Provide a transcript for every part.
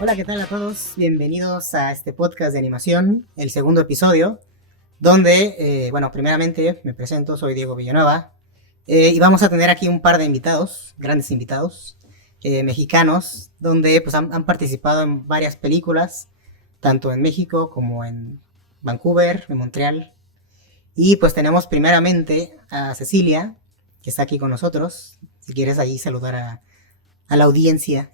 Hola, ¿qué tal a todos? Bienvenidos a este podcast de animación, el segundo episodio, donde, primeramente me presento, soy Diego Villanueva, y vamos a tener aquí un par de invitados, grandes invitados, mexicanos, donde pues han participado en varias películas, tanto en México como en Vancouver, en Montreal, y pues tenemos primeramente a Cecilia, que está aquí con nosotros, si quieres ahí saludar a la audiencia.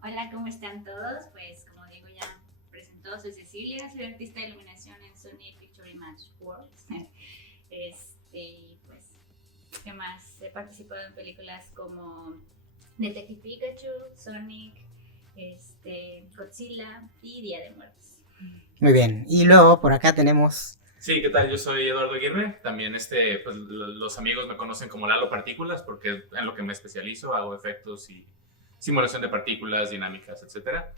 Hola, ¿cómo están todos? Pues como digo ya presentó, soy Cecilia, soy artista de iluminación en Sony Picture Image Works. Pues, ¿qué más? He participado en películas como Detective Pikachu, Sonic, Godzilla y Día de Muertos. Muy bien, y luego por acá tenemos... Sí, ¿qué tal? Yo soy Eduardo Aguirre. También pues, los amigos me conocen como Lalo Partículas porque en lo que me especializo hago efectos y simulación de partículas, dinámicas, etcétera.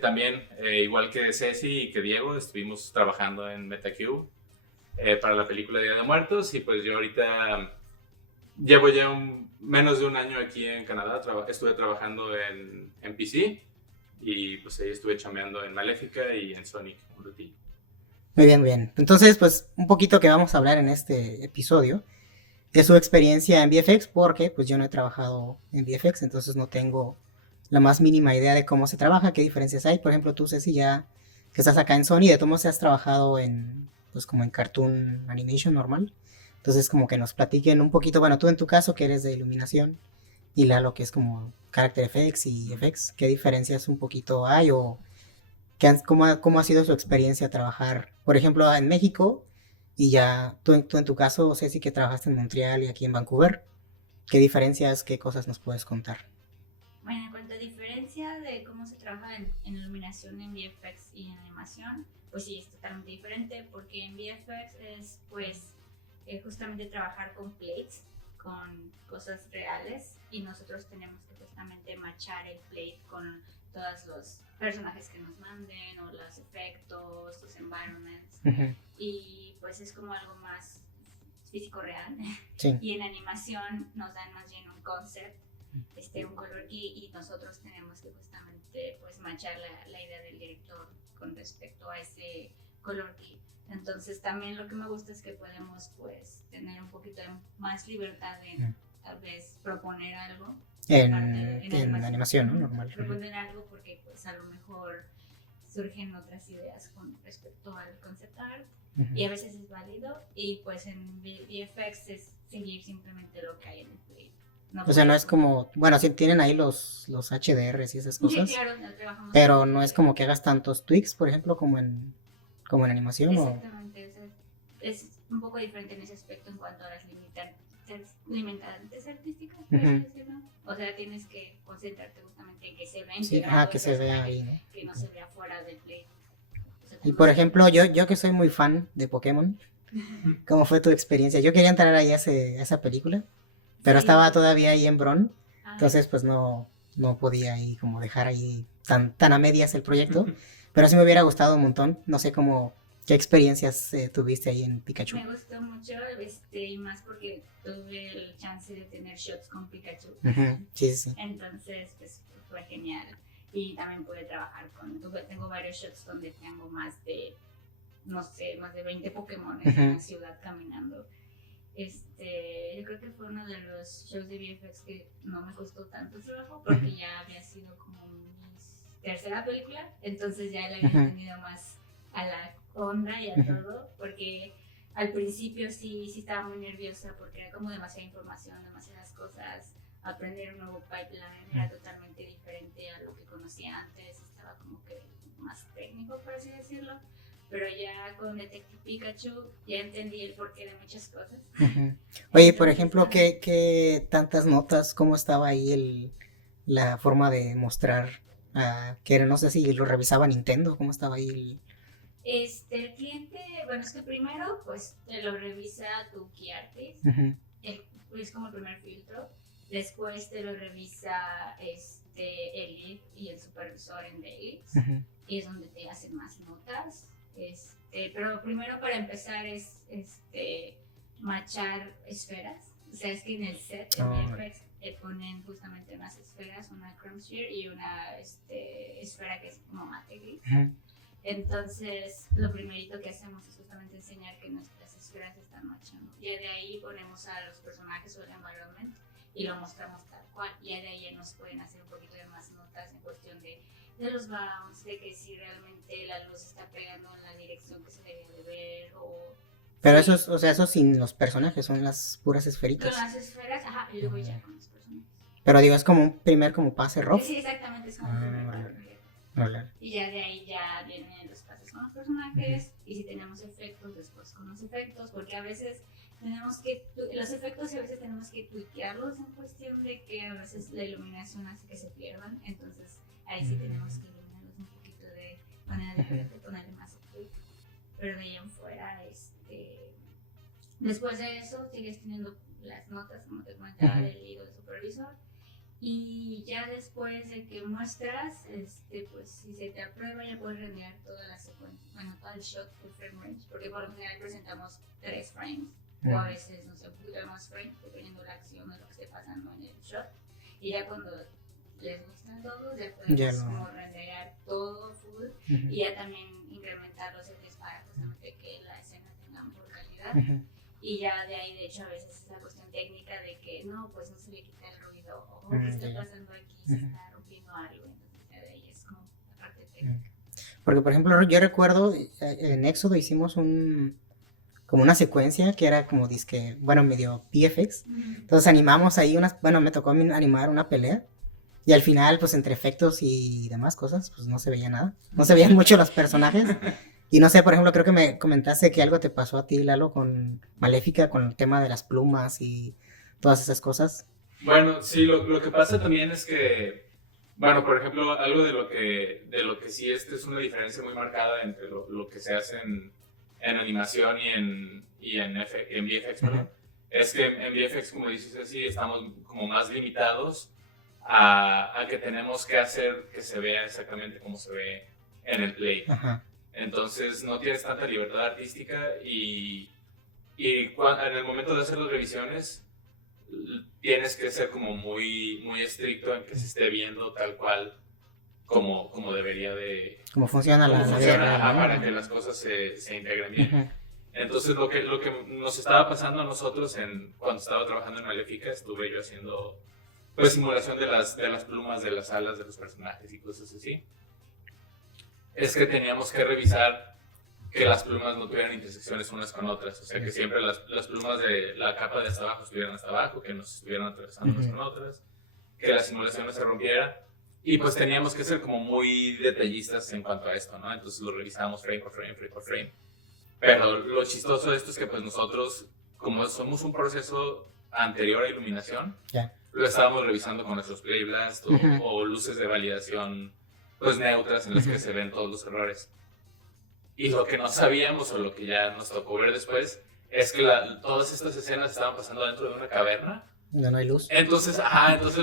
También, igual que Ceci y que Diego, estuvimos trabajando en MetaQ para la película Día de Muertos y pues yo ahorita llevo ya menos de un año aquí en Canadá. Estuve trabajando en PC y pues ahí estuve chameando en Maléfica y en Sonic un ratillo. Muy bien, muy bien. Entonces, pues un poquito que vamos a hablar en este episodio de su experiencia en VFX, porque pues yo no he trabajado en VFX, entonces no tengo la más mínima idea de cómo se trabaja, qué diferencias hay. Por ejemplo, tú, Ceci, ya que estás acá en Sony, de cómo se has trabajado en, pues como en cartoon animation normal. Entonces, como que nos platiquen un poquito, bueno, tú en tu caso que eres de iluminación y Lalo que es como Character Effects y FX, ¿qué diferencias un poquito hay o cómo ha sido su experiencia trabajar, por ejemplo, en México y ya tú en tu caso, Ceci, que trabajaste en Montreal y aquí en Vancouver? ¿Qué diferencias, qué cosas nos puedes contar? Bueno, en cuanto a diferencia de cómo se trabaja en iluminación en VFX y en animación, pues sí, es totalmente diferente porque en VFX es pues justamente trabajar con plates, con cosas reales y nosotros tenemos que justamente machar el plate con todos los personajes que nos manden o los efectos, los environments. Uh-huh. Y pues es como algo más físico real. Sí. Y en animación nos dan más bien un concept, un color y nosotros tenemos que justamente pues machar la idea del director con respecto a ese color key. Entonces también lo que me gusta es que podemos pues tener un poquito de más libertad de tal vez proponer algo En animación, ¿no? Normal. proponer algo porque pues a lo mejor surgen otras ideas con respecto al concept art. Y a veces es válido y pues en VFX es seguir simplemente lo que hay en el play. O sea, no es como, bueno, sí tienen ahí los HDRs y esas cosas, sí, claro, no trabajamos pero no es como que hagas tantos tweaks, por ejemplo, como en animación. Exactamente, es un poco diferente en ese aspecto en cuanto a las limitantes artísticas, por así decirlo. O sea, tienes que concentrarte justamente en que se vea integrado, que se vea ahí, ¿no? Que no se vea fuera del play. Y por ejemplo, yo que soy muy fan de Pokémon, ¿cómo fue tu experiencia? Yo quería entrar ahí a esa película, pero estaba todavía ahí en Bron, entonces pues no podía ahí como dejar ahí tan a medias el proyecto, pero sí me hubiera gustado un montón. No sé qué experiencias tuviste ahí en Pikachu. Me gustó mucho, y más porque tuve el chance de tener shots con Pikachu. Sí. Entonces, pues fue genial. Y también pude trabajar tengo varios shots donde tengo más de 20 Pokémon en la ciudad caminando. Yo creo que fue uno de los shows de VFX que no me costó tanto trabajo porque ya había sido como mi tercera película, entonces ya le había entendido más a la onda y a todo, porque al principio sí estaba muy nerviosa porque era como demasiada información, demasiadas cosas. Aprender un nuevo pipeline era totalmente diferente a lo que conocía antes, estaba como que más técnico, por así decirlo. Pero ya con Detective Pikachu ya entendí el porqué de muchas cosas. Oye, por ejemplo, ¿qué tantas notas? ¿Cómo estaba ahí la forma de mostrar? Que no sé si lo revisaba Nintendo, ¿cómo estaba ahí el cliente, bueno, es que primero pues te lo revisa tu key artist, es como el primer filtro. Después te lo revisa el lead y el supervisor en dailies, y es donde te hacen más notas. Pero primero para empezar es machar esferas, O sea, es que en el set, en VFX, ponen justamente unas esferas, una chrome sphere y una esfera que es como mate gris. Entonces, lo primerito que hacemos es justamente enseñar que nuestras esferas están machando. Ya de ahí ponemos a los personajes o el environment y lo mostramos tal cual. Ya de ahí nos pueden hacer un poquito de más notas en cuestión de los bounds, de que si realmente la luz está pegando en la dirección que se debe de ver o... Pero eso es, o sea, eso sin los personajes, son las puras esferitas. Con las esferas, ajá, y luego ya con los personajes. Pero digo, es como un primer como pase rough. Sí, exactamente, es como un primer pase. Vale. Y ya de ahí ya vienen los pases con los personajes, y si tenemos efectos, después con los efectos, porque a veces tenemos que, los efectos a veces tenemos que tuitearlos en cuestión de que a veces la iluminación hace que se pierdan, entonces ahí sí tenemos que iluminarlos un poquito de manera diferente, ponerle más efecto. Pero de ahí en fuera, después de eso sigues teniendo las notas, como te comentaba, del lead o del supervisor. Y ya después de que muestras, pues si se te aprueba ya puedes rendear toda la secuencia, bueno, todo el shot por frame range, porque por lo general presentamos 3 frames, o a veces, no sé, un poquito más frames, dependiendo de la acción de lo que esté pasando en el shot. Y ya cuando les gustan todos, ya podemos como rendear todo full, y ya también incrementar los efectos para justamente que la escena tenga mejor calidad. Y ya de ahí, de hecho, a veces es la cuestión técnica de que no, pues no se le quita el ruido, o qué está pasando aquí, se está rompiendo algo, entonces ya de ahí es como la parte técnica. Porque, por ejemplo, yo recuerdo en Éxodo hicimos como una secuencia que era como disque, bueno, medio VFX. Entonces animamos ahí me tocó a mí animar una pelea. Y al final, pues entre efectos y demás cosas, pues no se veía nada. No se veían mucho los personajes. Y no sé, por ejemplo, creo que me comentaste que algo te pasó a ti, Lalo, con Maléfica, con el tema de las plumas y todas esas cosas. Bueno, sí, lo que pasa también es que, bueno, por ejemplo, algo de lo que sí es una diferencia muy marcada entre lo que se hace en animación y en VFX, perdón, es que en VFX, como dices así, estamos como más limitados a que tenemos que hacer que se vea exactamente como se ve en el play. Entonces no tienes tanta libertad artística y en el momento de hacer las revisiones tienes que ser como muy, muy estricto en que se esté viendo tal cual como debería de... Cómo funciona la funciona, para que las cosas se integren bien. Entonces lo que nos estaba pasando a nosotros cuando estaba trabajando en Maléfica, estuve yo haciendo pues simulación de las plumas, de las alas de los personajes y cosas así. Es que teníamos que revisar que las plumas no tuvieran intersecciones unas con otras, o sea que siempre las plumas de la capa de hasta abajo estuvieran hasta abajo, que nos estuvieran atravesando unas con otras, que la simulación no se rompiera, y pues teníamos que ser como muy detallistas en cuanto a esto, ¿no? Entonces lo revisábamos frame por frame, pero lo chistoso de esto es que pues nosotros, como somos un proceso anterior a iluminación, lo estábamos revisando con nuestros Playblast o luces de validación pues neutras en las que se ven todos los errores. Y lo que no sabíamos o lo que ya nos tocó ver después es que todas estas escenas estaban pasando dentro de una caverna. No hay luz. Entonces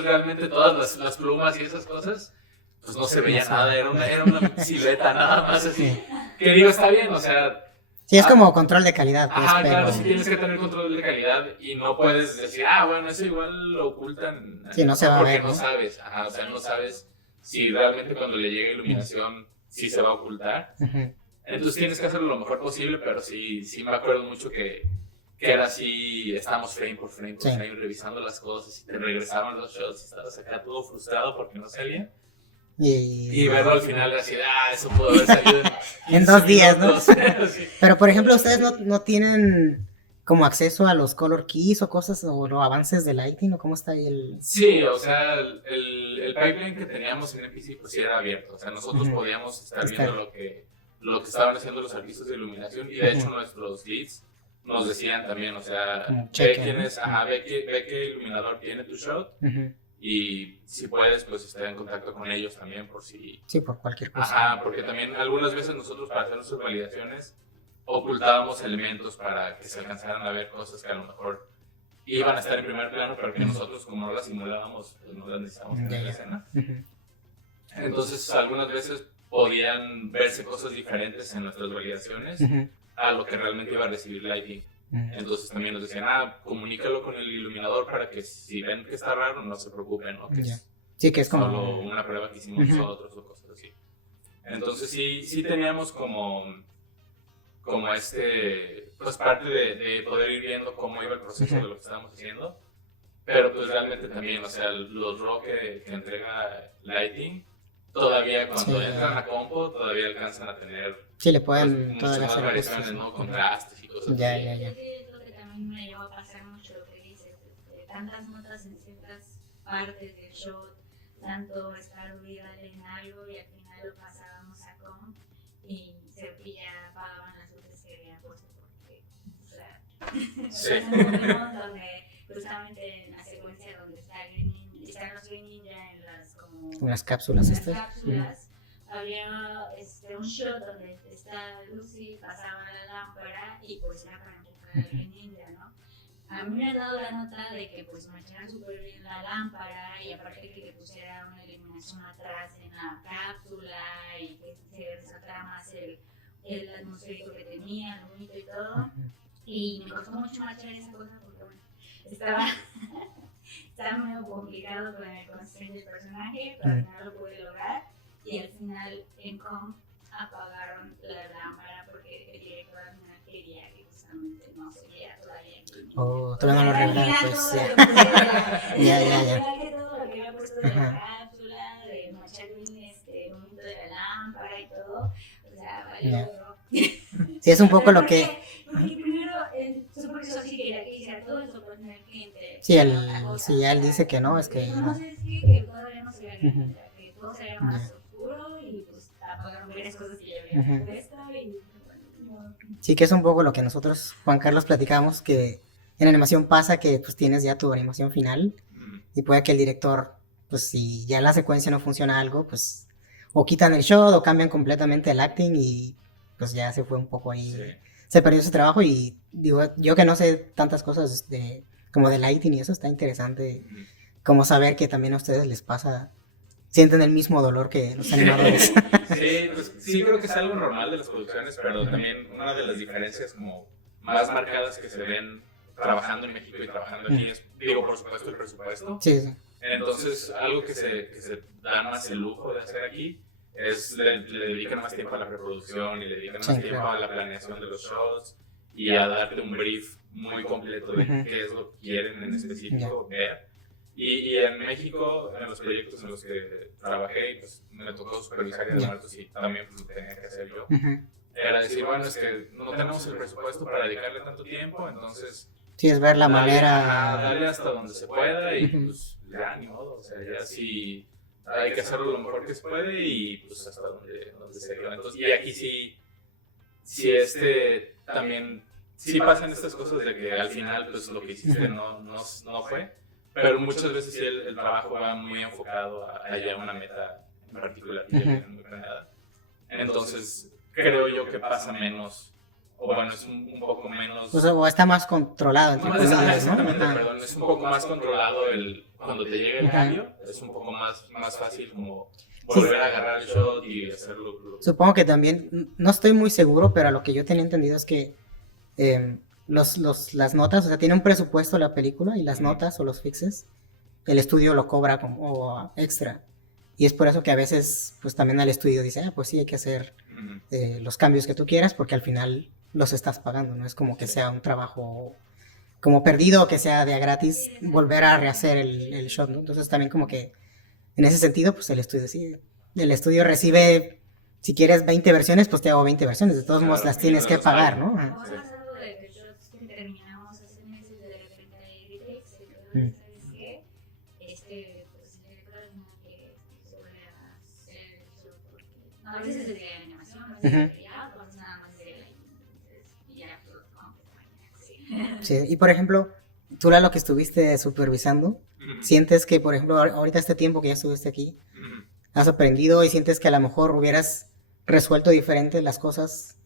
realmente todas las plumas y esas cosas, pues no se veía nada, era una silueta nada más así. Que digo, está bien, o sea... Sí, es como control de calidad. Pues, pero... claro, sí tienes que tener control de calidad y no puedes decir, bueno, eso igual lo ocultan. Sí, no se va a ver, porque no sabes, o sea, no sabes si realmente cuando le llegue iluminación sí se va a ocultar. Entonces tienes que hacerlo lo mejor posible, pero sí me acuerdo mucho que era así, estábamos frame por frame revisando las cosas y te regresaban los shots y estabas acá todo frustrado porque no salía. Y verlo al final así, eso pudo haber salido en 2 días, ¿no? Sí. Pero por ejemplo, ustedes no tienen como acceso a los color keys o cosas o los avances de lighting o cómo está ahí el... Sí, o sea, el pipeline que teníamos en MPC pues sí era abierto, o sea, nosotros podíamos estar viendo lo que estaban haciendo los artistas de iluminación y de hecho nuestros leads nos decían también, o sea, ve qué iluminador tiene tu shot y si puedes pues estar en contacto con ellos también por si... Sí, por cualquier cosa. Porque también algunas veces nosotros para hacer nuestras validaciones ocultábamos elementos para que se alcanzaran a ver cosas que a lo mejor iban a estar en primer plano, pero que nosotros como no las simulábamos, pues no las necesitábamos en la escena. Entonces algunas veces podían verse cosas diferentes en nuestras validaciones a lo que realmente iba a recibir lighting. Entonces también nos decían, comunícalo con el iluminador para que si ven que está raro, no se preocupen, ¿no? Que es sí, que es como solo una prueba que hicimos nosotros o cosas así. Entonces sí teníamos como pues parte de poder ir viendo cómo iba el proceso de lo que estábamos haciendo, pero pues realmente también, o sea, los RAW que entrega Lighting, todavía cuando entran a compo, todavía alcanzan a tener sí, le pueden pues, muchas todavía más hacer variaciones, ajustes. ¿no? Contrastes y cosas Ya, así. ya. Es lo que también me llevó a pasar mucho lo que dices, tantas notas en ciertas partes del shot, tanto estar olvidada en algo y al final lo pasábamos a comp y ya pagaban las luces que habían puesto porque, o sea, Sí. donde justamente en la secuencia donde están los Green Ninja en las cápsulas las estas. cápsulas, había un shot donde está Lucy, pasaba la lámpara y pues era para enfocar al Green Ninja, ¿no? A mí me ha dado la nota de que pues macharan súper bien la lámpara y aparte que le pusiera una iluminación atrás en la cápsula y que se resaltara más el atmosférico que tenía, el bonito y todo. Y me costó mucho machar esa cosa porque bueno, estaba medio complicado con el constraint del personaje, pero al final lo pude lograr y al final en comp apagaron la lámpara porque el director al final quería que justamente no se viera todavía. Todavía no lo arreglaron, pues ya. Ya. Que todo lo que había puesto de la cápsula, de machar bien el momento de la lámpara y todo, o sea, valió. Sí, es un poco lo que... Porque primero el supervisor sí quería que hiciera todo eso con el cliente. Sí, si él dice que no, es que no. Que todavía no se vea que todo se vea más oscuro y pues apagaron varias cosas que ya había puesto y bueno, sí, que es un poco lo que nosotros, Juan Carlos, platicamos, que en animación pasa que pues tienes ya tu animación final y puede que el director, pues si ya en la secuencia no funciona algo, pues o quitan el shot o cambian completamente el acting y pues ya se fue un poco ahí, se perdió ese trabajo y digo, yo que no sé tantas cosas como de lighting y eso, está interesante como saber que también a ustedes les pasa, sienten el mismo dolor que los animadores. Sí, pues sí creo que es algo normal de las producciones, pero también una de las diferencias como más marcadas que se ven trabajando en México y trabajando aquí es, digo, por supuesto, el presupuesto. Sí. Entonces, algo que se da más el lujo de hacer aquí es le dedican más tiempo a la preproducción y le dedican más tiempo a la planeación de los shows y a darte un brief muy completo de qué es lo que quieren en específico ver. Y en México, en los proyectos en los que trabajé, pues me tocó supervisar y muertos y también pues, lo tenía que hacer yo. Era decir, bueno, es que no tenemos el presupuesto para dedicarle tanto tiempo, entonces... Sí, es ver la manera... Darle hasta donde se pueda y pues ya ni modo, o sea, ya sí hay que hacerlo lo mejor que se puede y pues hasta donde se queda. Entonces, y aquí sí también, sí pasan estas cosas de que al final pues lo que hiciste no fue, pero muchas veces sí el trabajo va muy enfocado a llegar a una meta en particular que ya tienen muy planeada. Entonces, creo yo que pasa menos, o bueno, es un poco menos... O está más controlado, entre comillas, exactamente, perdón, es un poco más controlado cuando te llega el cambio, es un poco más fácil como volver a agarrar el shot y hacerlo. Supongo que también, no estoy muy seguro, pero lo que yo tenía entendido es que las notas, o sea, tiene un presupuesto la película y las notas o los fixes, el estudio lo cobra como extra. Y es por eso que a veces, pues también el estudio dice, pues sí, hay que hacer los cambios que tú quieras, porque al final los estás pagando, no es como que sea un trabajo como perdido, que sea de a gratis volver a rehacer el shot, ¿no? Entonces también como que en ese sentido, pues el estudio recibe, si quieres 20 versiones, pues te hago 20 versiones, de todos modos las tienes que pagar, ¿no? Terminamos hace meses de repente de a veces es de animación, a veces de ya, pues nada más de y ya todo Sí, y por ejemplo, tú lo que estuviste supervisando, ¿sientes que, por ejemplo, ahorita este tiempo que ya estuviste aquí, has aprendido y sientes que a lo mejor hubieras resuelto diferente las cosas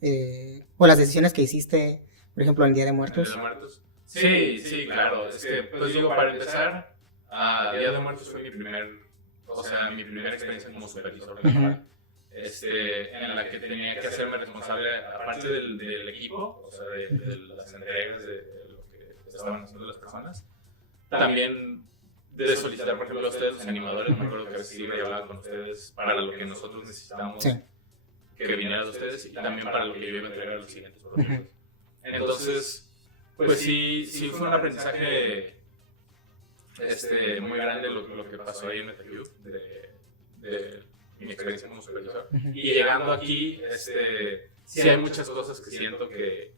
o las decisiones que hiciste, por ejemplo, en Día de Muertos? ¿Día de Muertos? Sí, claro. Es que, pues digo, para empezar, Día de Muertos fue mi primera experiencia como supervisor. en la que tenía que hacerme responsable, aparte del equipo, o sea, de las entregas, de lo que estaban haciendo las personas, también de solicitar, por ejemplo, a ustedes, los animadores. Me acuerdo que sí iba y hablaba con ustedes para lo que nosotros necesitábamos que viniera de ustedes, y también para lo que yo iba a entregar a los siguientes procesos. Entonces, pues sí fue un aprendizaje muy grande lo que pasó ahí en MetaCube, de mi experiencia como supervisor. Y llegando aquí, sí hay muchas cosas que siento que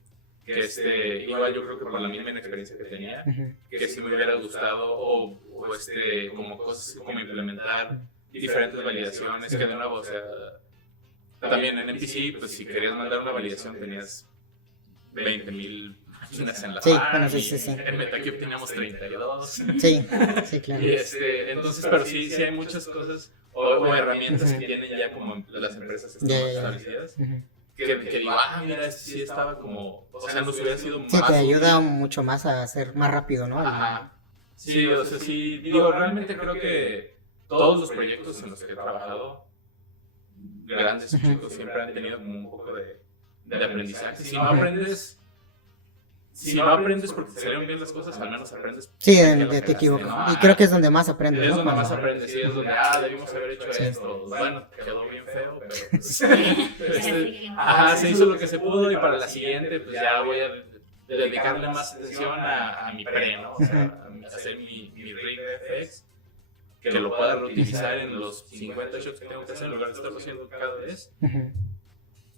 igual yo creo que por la misma inexperiencia que tenía, que sí me hubiera gustado, o como cosas como implementar diferentes validaciones, que de nuevo, o sea, también en NPC, pues si querías mandar una validación tenías 20,000 máquinas en la par, sí. En MetaCube teníamos 32. Sí, claro. Y entonces, pero sí hay muchas cosas o herramientas que tienen ya como las empresas establecidas. Que digo, mira, sí estaba como, o sea, nos hubiera sido más. Sí, te ayuda mucho más a hacer más rápido, ¿no? Ajá. Sí, o sea, sí, digo, realmente creo que todos los proyectos en los que he trabajado, grandes o chicos, siempre han tenido como un poco de aprendizaje. Si no aprendes porque te salieron bien las cosas, al menos aprendes. Sí, te equivocas, ¿no? Y creo que es donde más aprendes, ¿no? Es donde más aprendes, sí, es donde, debimos haber hecho esto. Bueno, quedó bien feo, pero se hizo lo que se pudo, y para la siguiente, pues ya voy a dedicarle más atención a mi pre, ¿no? O sea, a hacer mi rig de FX, que lo pueda reutilizar en los 50 shots que tengo que hacer en lugar de estarlo haciendo cada vez.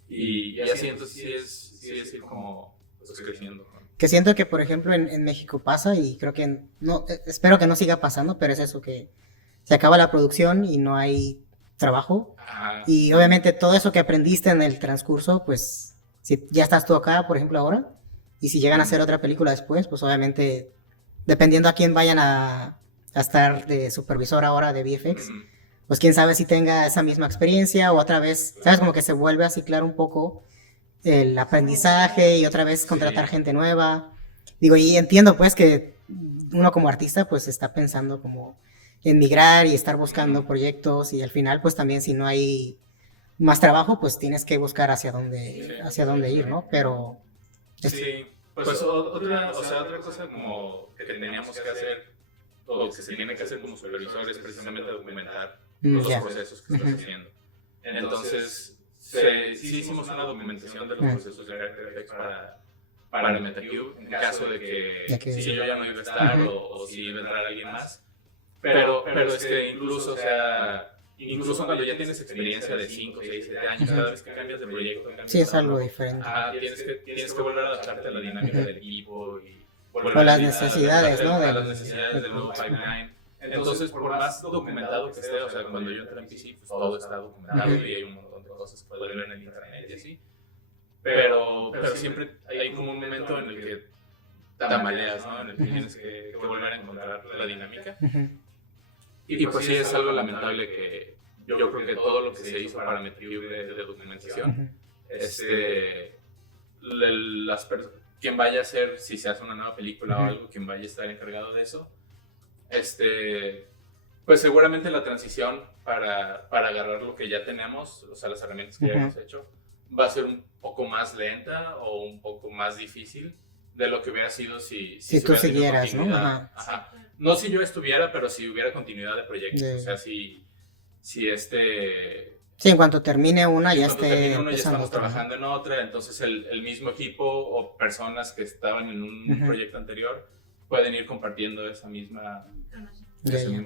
Y así, entonces sí es ir como creciendo. Que siento que, por ejemplo, en México pasa, y creo que no, espero que no siga pasando, pero es eso, que se acaba la producción y no hay trabajo. Y obviamente todo eso que aprendiste en el transcurso, pues si ya estás tú acá, por ejemplo, ahora, y si llegan a hacer otra película después, pues obviamente, dependiendo a quién vayan a estar de supervisor ahora de VFX, pues quién sabe si tenga esa misma experiencia, o otra vez, ¿sabes? Como que se vuelve a ciclar un poco el aprendizaje, y otra vez contratar gente nueva. Digo, y entiendo pues que uno como artista pues está pensando como en migrar y estar buscando proyectos, y al final pues también, si no hay más trabajo, pues tienes que buscar hacia dónde ir, ¿no? Pero sí, pues otra cosa como que teníamos que hacer, o que se tiene que hacer como supervisor, es precisamente documentar los procesos que estás haciendo. Entonces, sí hicimos una documentación de los procesos de FX para MetaCube, en caso de que si yo ya no iba a estar, o si iba a entrar alguien más. Pero incluso, o sea, incluso cuando ya tienes experiencia de 5, 6, 7 años, cada vez que cambias de proyecto, sí, es algo diferente. Tienes que volver a adaptarte a la dinámica del equipo y o las necesidades, ¿no? A las necesidades del nuevo pipeline. Entonces, por más documentado que esté, o sea, cuando yo entré en PC, pues todo está documentado y hay un montón de cosas que puedes ver en el internet y así. Pero siempre hay como un momento en el que tambaleas, ¿no? En el que tienes que volver a encontrar la dinámica. Y pues sí, es algo lamentable que yo creo que todo lo que se hizo para MetaCube de documentación, quien vaya a hacer, si se hace una nueva película o algo, quien vaya a estar encargado de eso, pues seguramente la transición para agarrar lo que ya tenemos, o sea, las herramientas que ya hemos hecho, va a ser un poco más lenta o un poco más difícil de lo que hubiera sido si tú siguieras, ¿no? Ajá. No si yo estuviera, pero si hubiera continuidad de proyectos. O sea, si sí, en cuanto termine una, ya estamos trabajando en otra, entonces el mismo equipo o personas que estaban en un proyecto anterior pueden ir compartiendo ese mismo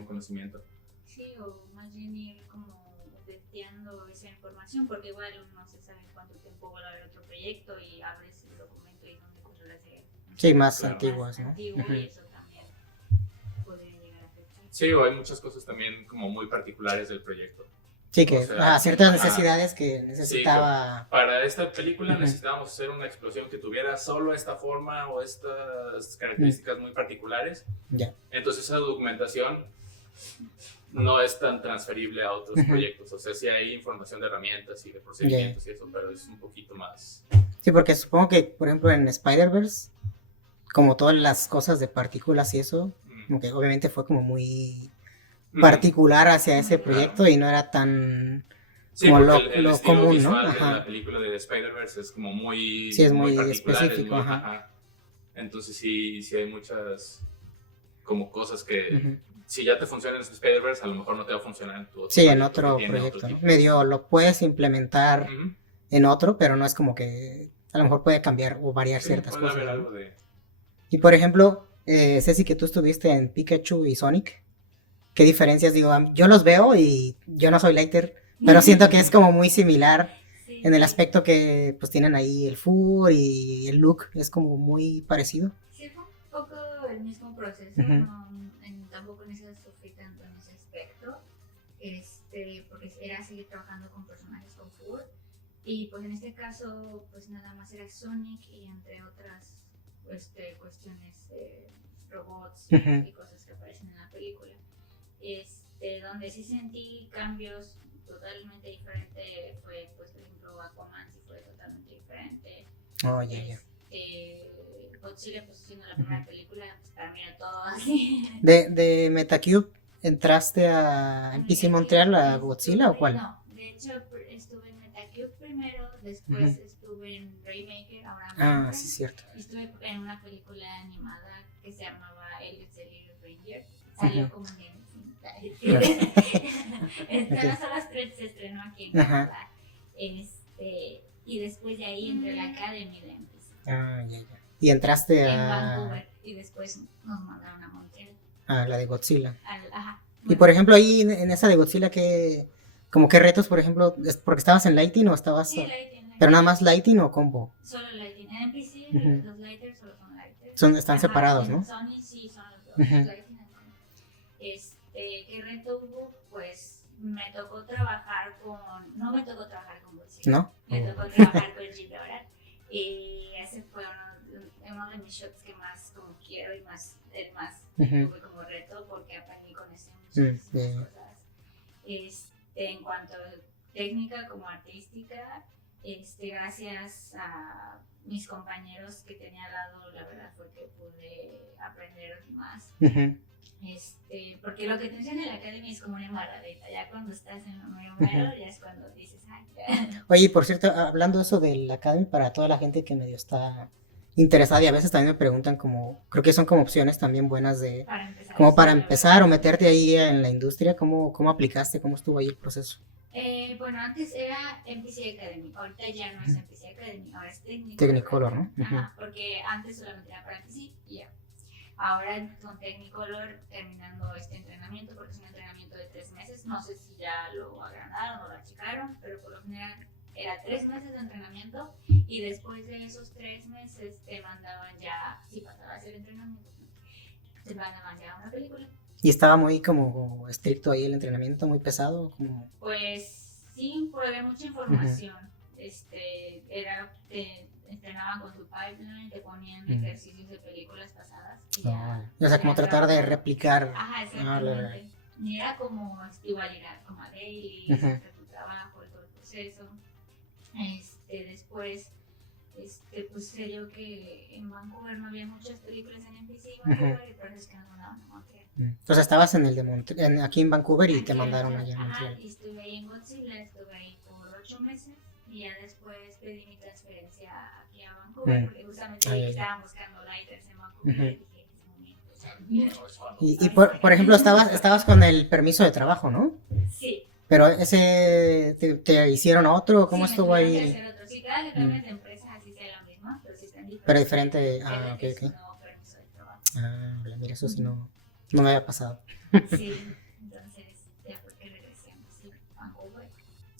conocimiento. Sí, o más bien ir como testeando esa información, porque igual no se sabe cuánto tiempo va a haber otro proyecto, y abres el documento y donde cosas las más antiguas, ¿no? Y eso también podría llegar a afectar. Sí, o hay muchas cosas también como muy particulares del proyecto. Sí, que ciertas necesidades que necesitaba. Sí, para esta película necesitábamos hacer una explosión que tuviera solo esta forma o estas características muy particulares. Entonces esa documentación no es tan transferible a otros proyectos. O sea, sí hay información de herramientas y de procedimientos y eso, pero es un poquito más. Sí, porque supongo que, por ejemplo, en Spider-Verse, como todas las cosas de partículas y eso, como que obviamente fue como muy particular hacia ese proyecto, y no era tan Sí, como porque el lo estilo común, ¿no? visual de Ajá. la película de Spider-Verse es como muy, Sí, es muy particular, es específico, muy, ajá. ajá. Entonces sí hay muchas como cosas que Ujú. si ya te funciona en Spider-Verse, a lo mejor no te va a funcionar en tu otro Sí, en proyecto que otro tiene otro proyecto, ¿no? tipo de... Medio lo puedes implementar Ujú. en otro, pero no es como que a lo mejor puede cambiar o variar Sí, ciertas puede cosas, haber ¿no? algo de... Y por ejemplo, Ceci, que tú estuviste en Pikachu y Sonic, ¿qué diferencias? Digo, yo los veo y yo no soy lighter, pero siento que es como muy similar Sí, en el sí. aspecto que pues tienen ahí el fur y el look, es como muy parecido. Sí, fue un poco el mismo proceso, Ujú. no, tampoco en ese sufrí tanto en ese aspecto, porque era seguir trabajando con personajes con Fur, y pues en este caso, pues nada más era Sonic y entre otras cuestiones, robots Ujú. y cosas que aparecen en la película. Donde sí sentí cambios totalmente diferentes fue, pues por ejemplo, Aquaman sí fue totalmente diferente. Oh, ya. Godzilla, pues siendo la Ujú. primera película, pues para mí era todo así. De Metacube, ¿entraste a NPC Montreal a Godzilla o cuál? No, de hecho estuve en Metacube primero, después Ujú. estuve en Raymaker, ahora en Ah, Minecraft, sí, cierto. y estuve en una película animada que se llamaba Elliot the Little Ranger. Salió Ujú. como en Ok. no solo se estrenó aquí en Ajá. Canadá. Y después de ahí entré a la Academy de NPC Ah, ya. Y entraste en a Vancouver y después nos mandaron a Montreal. la de Godzilla. Ajá. Y Bueno, por ejemplo, ahí en esa de Godzilla, como qué retos, por ejemplo, porque estabas en Lighting o estabas, sí, Lighting. pero nada más Lighting o combo? Solo Lighting. En NPC, Ujú. los lighters solo son lighters. Están separados, ¿no? En Sony sí son los dos, Ujú. Lighting and Sony. ¿Qué reto hubo? Pues me tocó trabajar no me tocó trabajar con Godzilla. ¿No? Me tocó trabajar con Ghidorah. Y ese fue uno de mis shots que más como quiero y el más Ujú. tuve como reto porque aprendí con ese Mm, muchísimas bien. cosas. En cuanto a técnica como artística, gracias a mis compañeros que tenía al lado, la verdad fue que pude aprender más. Ujú. Porque lo que te enseñan en la academia es como una embarradita, ya cuando estás en lo número, ya es cuando dices, ay, ya. Oye, por cierto, hablando eso del Academy, para toda la gente que medio está interesada y a veces también me preguntan como, creo que son como opciones también buenas de, Para empezar. como Sí, para la empezar verdad. o meterte ahí en la industria, ¿cómo aplicaste? ¿Cómo estuvo ahí el proceso? Bueno, antes era NPC Academy, ahorita ya no es NPC Academy, ahora es Technicolor, ¿no? Ajá, porque antes solamente era para NPC y ya. Ahora con Technicolor terminando este entrenamiento, porque es un entrenamiento de 3 meses, no sé si ya lo agrandaron o lo achicaron, pero por lo general era 3 meses de entrenamiento y después de esos 3 meses te mandaban ya, si pasabas el entrenamiento, te mandaban ya a una película. Y estaba muy como estricto ahí el entrenamiento, muy pesado, como... Pues sí, porque había mucha información. Te entrenaban con tu pipeline, te ponían ejercicios de películas pasadas. Y ya, o sea, como tratar de replicar. Ajá, exactamente. Y era como igual ir como a daily, hacer tu trabajo, todo el proceso. Después, pues se dio que en Vancouver no había muchas películas en NPC Vancouver y por eso es que nos mandaban a Montreal. O sea, estabas en el de aquí en Vancouver y Aquí te mandaron allá a Ajá, Montreal. y estuve ahí en Godzilla, estuve ahí por 8 meses y ya después pedí mi transferencia aquí a Vancouver porque justamente estaban buscando lighters en Vancouver y dije, y por ejemplo, estabas con el permiso de trabajo, ¿no? Sí. Pero ese, ¿te hicieron otro? ¿Cómo estuvo ahí? Hacer otro. Sí, cada que cambias de empresa así sea la misma, pero sí están diferentes. Pero diferente, ok. Es un nuevo permiso de trabajo. Mira, eso sí no me había pasado. Sí, entonces ya fue que regresé a Vancouver.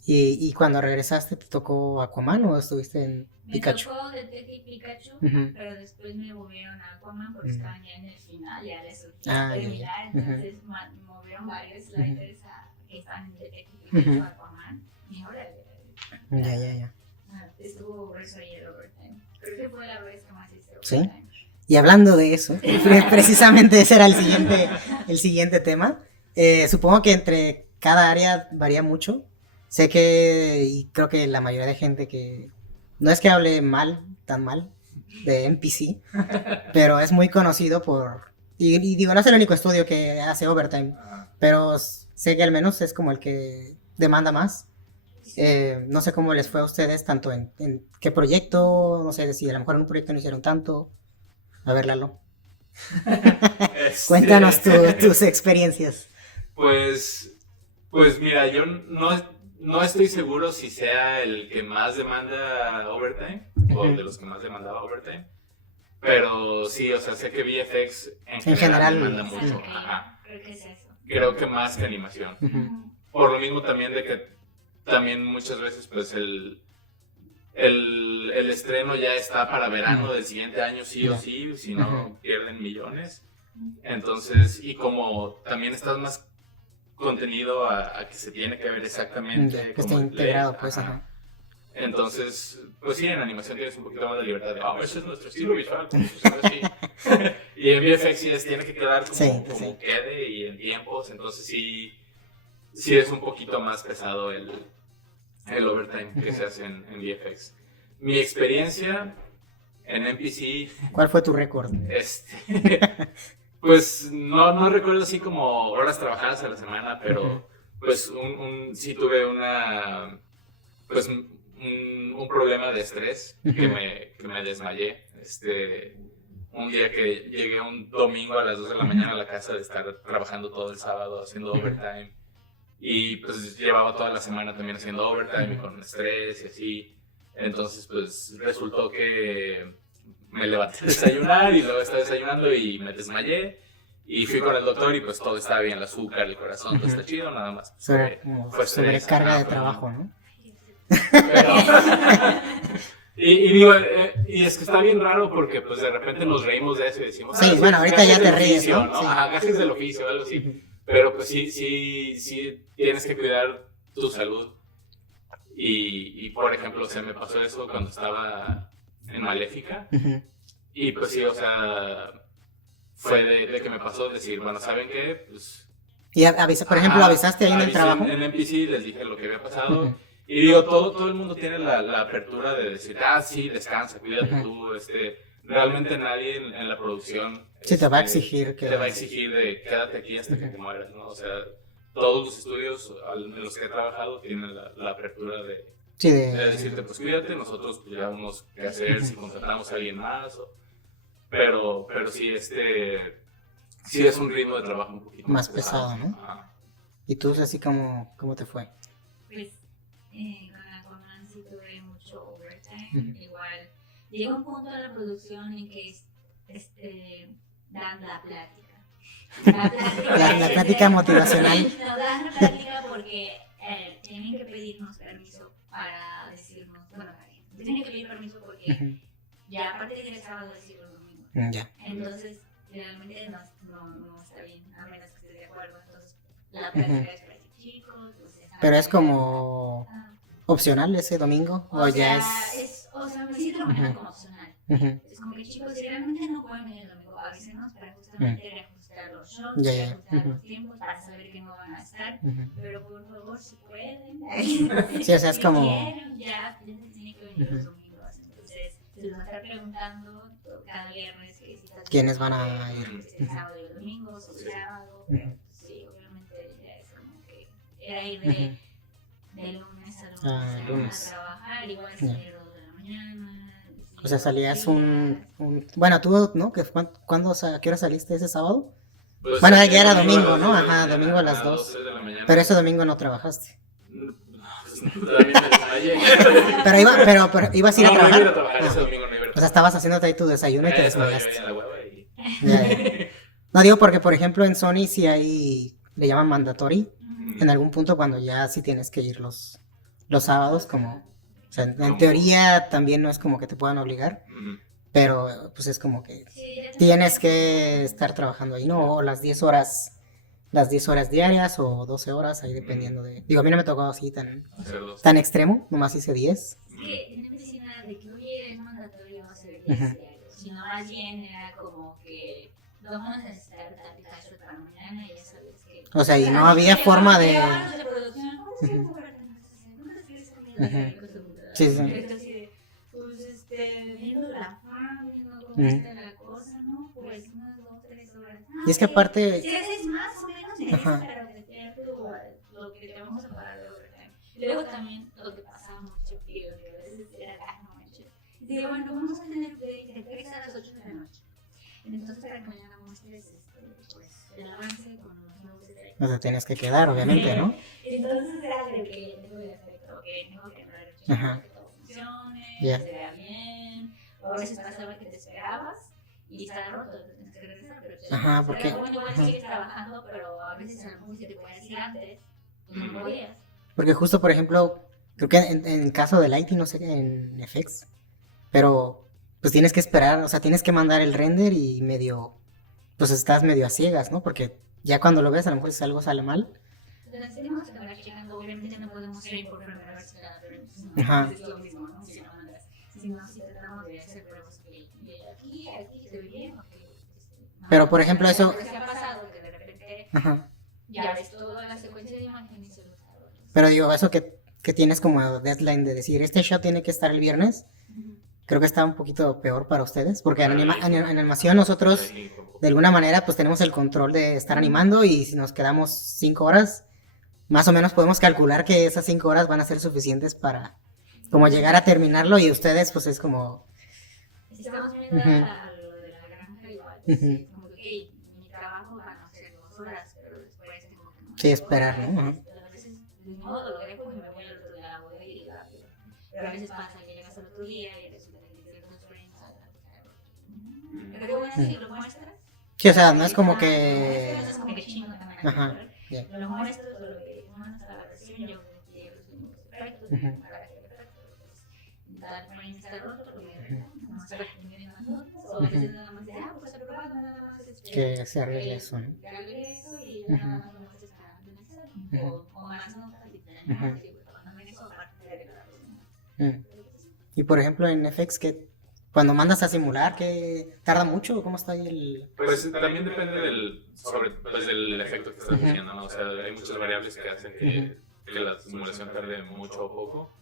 ¿Y cuando regresaste te tocó Aquaman o estuviste en Pikachu? Me tocó Detective Pikachu, pero después me movieron a Aquaman porque estaban ya en el final, ya les surgía terminar, entonces movieron varios sliders que están en Detective Pikachu a Aquaman y ahora Ya. estuvo grueso ahí el overtime. Creo que fue la vez que más hice ¿Sí? overtime. Y hablando de eso, precisamente ese era el siguiente tema. Supongo que entre cada área varía mucho. Sé y creo que la mayoría de gente que no es que hable tan mal de NPC, pero es muy conocido y digo, no es el único estudio que hace overtime, pero sé que al menos es como el que demanda más. No sé cómo les fue a ustedes, tanto en qué proyecto, no sé si a lo mejor en un proyecto no hicieron tanto. A ver, Lalo, cuéntanos tus experiencias. Pues, pues mira, yo no estoy seguro si sea el que más demanda overtime o de los que más demandaba overtime, pero sí, o sea, sé que VFX en general demanda mucho. Okay. Ajá. Creo que es eso. Creo que más que animación. Por lo mismo también de que también muchas veces pues el estreno ya está para verano del siguiente año sí o sí, si no pierden millones. Entonces, y como también estás más contenido a que se tiene que ver exactamente que esté integrado, pues, ajá. Entonces, pues sí, en animación tienes un poquito más de libertad de, ese es nuestro estilo visual, como así. Y en VFX sí tiene que quedar como quede y en tiempos, entonces sí es un poquito más pesado el overtime que se hace en VFX. Mi experiencia en NPC... ¿Cuál fue tu récord? Pues no recuerdo así como horas trabajadas a la semana, pero pues sí tuve pues un problema de estrés que me desmayé. Un día que llegué un domingo a las 2 de la mañana a la casa de estar trabajando todo el sábado haciendo overtime y pues llevaba toda la semana también haciendo overtime y con estrés y así. Entonces pues resultó que me levanté a desayunar y luego estaba desayunando y me desmayé y fui con el doctor y pues todo estaba bien, el azúcar, el corazón, todo está chido, nada más. Fue sobrecarga de trabajo, ¿no? Pero, y es que está bien raro porque pues de repente nos reímos de eso y decimos, sí, bueno, ahorita ya te ríes, ¿no? Sí. Gajes del oficio o algo así. Pero pues sí tienes que cuidar tu salud. Y por ejemplo, se me pasó eso cuando estaba en Maléfica. Y pues sí, o sea, fue de que me pasó decir, bueno, ¿saben qué? Pues... Y por ejemplo, ¿avisaste ahí en el trabajo? En NPC les dije lo que había pasado. Y digo, todo el mundo tiene la apertura de decir, sí, descansa, cuídate tú, realmente nadie en la producción... Sí, te va a exigir que... Te va a exigir de quédate aquí hasta que te mueras, ¿no? O sea, todos los estudios en los que he trabajado tienen la apertura de decirte, pues cuídate, nosotros pues, ya vamos a hacer si contratamos a alguien más. Pero sí, sí es un ritmo de trabajo un poquito más pesado, ¿no? ¿Y tú, así cómo te fue? Pues con la Conan sí tuve mucho overtime. Igual llega un punto de la producción en que dan la plática. La plática motivacional. Nos dan la plática porque tienen que pedirnos permiso para decirnos, bueno, tienen que pedir permiso porque ya a partir del sábado decir los domingos. Entonces, realmente no está bien, a menos que estés de acuerdo. Entonces, la plática es para chicos. Pero es como opcional ese domingo, o ya es... O sea, me siento lo manejan como opcional. Es como que chicos, si realmente no pueden venir el domingo, avísenos para justamente reajustar los shows, reajustar los tiempos, para saber que no van a estar. Pero por favor, si pueden. Sí, o sea, es como... quieren, ya se tiene que venir los domingos. Entonces, se les va a estar preguntando cada viernes quiénes van a ir. El sábado y el domingo, o el sábado. Sí, obviamente ya es como que era ir de lunes a lunes a trabajar, igual salir 2 de la mañana. O sea, salías bueno, tú, ¿no? ¿A qué hora saliste ese sábado? Pues bueno, ya era domingo, ¿no? Ajá, domingo a las 2. Pero ese domingo no trabajaste. pero ibas a ir a trabajar. Ese domingo no iba a trabajar. O sea, estabas haciéndote ahí tu desayuno y te desmayaste. No digo porque, por ejemplo, en Sony sí hay, le llaman mandatory, en algún punto cuando ya sí tienes que ir los sábados, como, o sea, en teoría también no es como que te puedan obligar, pero pues es como que tienes que estar trabajando ahí, ¿no? O las 10 horas diarias o 12 horas, ahí dependiendo de... Digo, a mí no me tocó así tan extremo, nomás hice 10. Es que en medicina de que oye, es mandatorio hacer 10 diarios, sino más bien era como que vamos a necesitar tal caso para mañana y ya sabes que... O sea, y no había forma de... Sí. Entonces, pues, viendo la farm, viendo cómo está la cosa, ¿no? Pues unas 2, 3 horas. Y es que aparte... Si haces más o menos, necesitas para meter lo que te vamos a pagar de overtime. Y luego también, de bueno, vamos a tener de 3 a las 8 de la noche. Entonces, para que mañana muestres pues, el avance con los nuevos efectos. O sea, tienes que quedar, obviamente, ¿no? Entonces, era de que tengo el efecto, que tengo que ver que todo funcione, Yeah. que se vea bien. O a veces pasaba que te esperabas y está roto, entonces tienes que regresar. Pero Ajá, porque... bueno, igual sigues trabajando, pero a veces a lo mejor si te puedes ir antes, y no podías. Porque justo, por ejemplo, creo que en el caso de Lighting, no sé, en FX, pero pues tienes que esperar, o sea, tienes que mandar el render y medio, pues estás medio a ciegas, ¿no? Porque ya cuando lo ves, a lo mejor si algo sale mal. Entonces tenemos que estar checando, obviamente no podemos ir por primera vez cada vez, Ajá. es lo mismo, ¿no? Si no mandas, si no, si tratamos de hacer pruebas que aquí se ve bien, Pero, por ejemplo, eso... Porque se ha pasado que de repente Ajá. ya ves toda la secuencia de imágenes y se los hago. Pero digo, eso que tienes como deadline de decir, este shot tiene que estar el viernes, creo que está un poquito peor para ustedes, porque en animación nosotros, de alguna manera, pues tenemos el control de estar animando y si nos quedamos 5 horas, más o menos podemos calcular que esas 5 horas van a ser suficientes para como llegar a terminarlo y ustedes, pues es como... Si estamos viendo a lo de la granja igual, es como que mi trabajo van a ser 2 horas, pero después tengo que... Sí, esperar, ¿no? A veces, de modo, lo dejo y me voy al otro día, voy a ir rápido. Pero a veces pasa que llegas al otro día y resulta que ciertos frames pero bueno, si lo muestras... Sí, o sea, no es como que... No es como que chingo también. Ajá, yeah. Lo muestras o lo que mandas a la versión, yo llego los mismos efectos para que el efecto, pues, tal frame está roto, porque no sé para que me den las notas, o a veces nada más de, pues aprobado, nada más que se arregle eso, ¿no? que arregle eso y nada más lo muestres para finalizar, o más notas y te dan también eso aparte de arreglar. Y por ejemplo en FX, que cuando mandas a simular, ¿que tarda mucho? ¿Cómo está ahí el...? Pues también depende del efecto que estás haciendo, ¿no? O sea, hay muchas variables que hacen que la simulación tarde mucho o poco.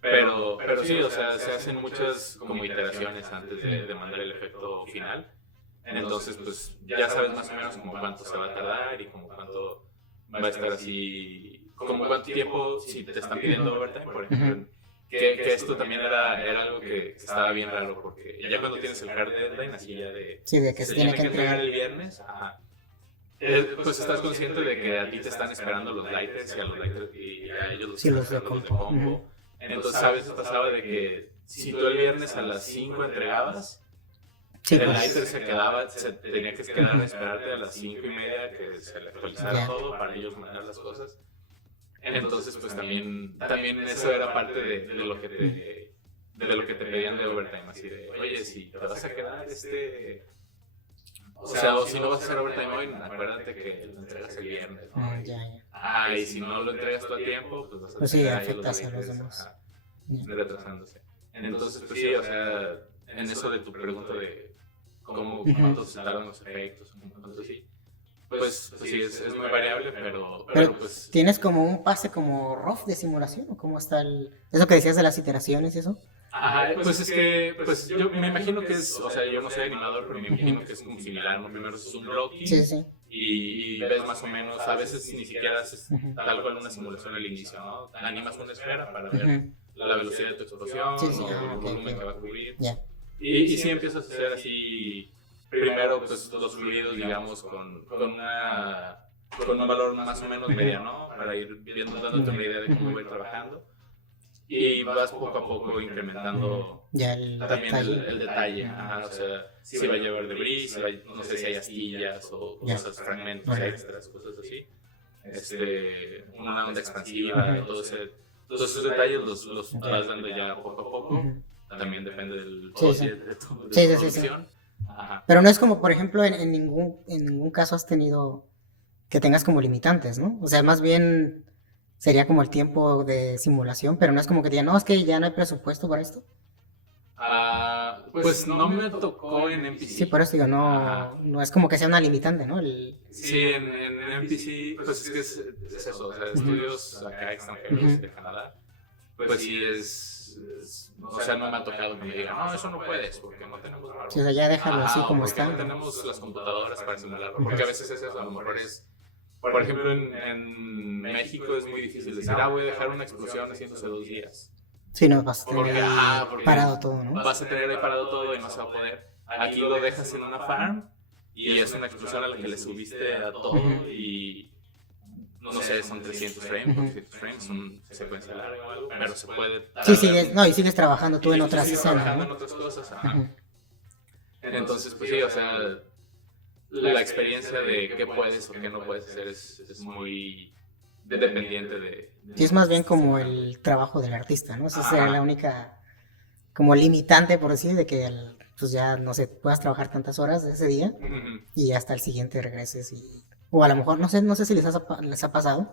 Pero sí, o sea, se hacen muchas como iteraciones antes de mandar el efecto final. Entonces, pues ya sabes más o menos como cuánto se va a tardar y como cuánto va a estar así, como cuánto tiempo, si te están pidiendo overtime, por ejemplo. Que esto también era algo que estaba bien raro, porque ya cuando tienes el hard deadline, así ya de... Sí, de que se tiene que entregar el viernes, pues estás consciente de que a ti te están esperando los lighters y a los lighters y a ellos los, sí, los de compo. Entonces a veces pasaba de que si tú el viernes a las 5 entregabas, sí, el pues, lighter se tenía que quedar a esperarte a las 5:30 que se le actualizara todo para ellos mandar las cosas. Entonces, pues también eso era parte de lo que te pedían de overtime, así de, oye, si te vas a quedar o sea, o si no vas a hacer overtime hoy, acuérdate que lo entregas el viernes, ¿no? ya. Y si no lo entregas todo a tiempo, pues vas a sí, tener ahí afecta los hacia los lighters, demás. retrasándose. Entonces, pues sí, o sea, en eso de tu pregunta de cuánto se tardan los efectos, cuánto sí. Pues sí, es muy variable, pero pues... ¿Tienes como un pase como rough de simulación? ¿O cómo está eso que decías de las iteraciones y eso? Ajá, pues es que, pues yo me imagino que es, o sea, yo no soy animador, pero me imagino que es como similar, ¿no? Primero es un blocking Sí. y ves más o menos, a veces ni siquiera haces tal cual una simulación al inicio, ¿no? Animas una esfera para ver la velocidad de tu explosión, o el volumen que va a cubrir. Y sí empiezas a hacer así... Primero, pues los fluidos, digamos, con un valor más o menos mediano, para ir viendo, dándote una idea de cómo va a ir trabajando. Y vas poco a poco incrementando también el detalle. O sea, si va a llevar debris, no sé si hay astillas o cosas, fragmentos extras, cosas así. Una onda expansiva, todos esos detalles los vas dando ya poco a poco. También depende del budget de tu producción. Ajá. Pero no es como, por ejemplo, en ningún caso has tenido que tengas como limitantes, ¿no? O sea, más bien sería como el tiempo de simulación, pero no es como que digan, no, es que ya no hay presupuesto para esto. Pues no me tocó en MPC. Sí, por eso digo, no es como que sea una limitante, ¿no? Sí, en MPC, pues es que es eso, o sea, estudios acá extranjeros de Canadá, pues sí o sea, no me ha tocado que me digan, no, eso no puedes, porque no tenemos valor. Sí, o sea, ya déjalo así como está. No tenemos las computadoras para simularlo, porque a veces es eso, a lo mejor por ejemplo, en México es muy difícil decir, voy a dejar una explosión haciéndose 2 días. Sí, no, vas a tener Porque, ahí porque parado todo, ¿no? vas a tener ahí parado todo y no se va a poder. Aquí lo dejas en una farm y es una explosión a la que le subiste a todo y no sé, son 300 frames, 400 frames, son secuencia larga o algo, pero se puede. Sí, y sigues trabajando tú en otras sigues escenas, trabajando ¿no? en otras cosas. Ajá. Ujú. Entonces, pues sí, o sea, la experiencia de qué puedes o qué no puedes hacer es muy dependiente de. Sí, es más bien como el trabajo del artista, ¿no? Esa Ajá. sería la única, como limitante, por decir, de que pues ya, no sé, puedas trabajar tantas horas ese día Ujú. y hasta el siguiente regreses o a lo mejor, no sé si les ha pasado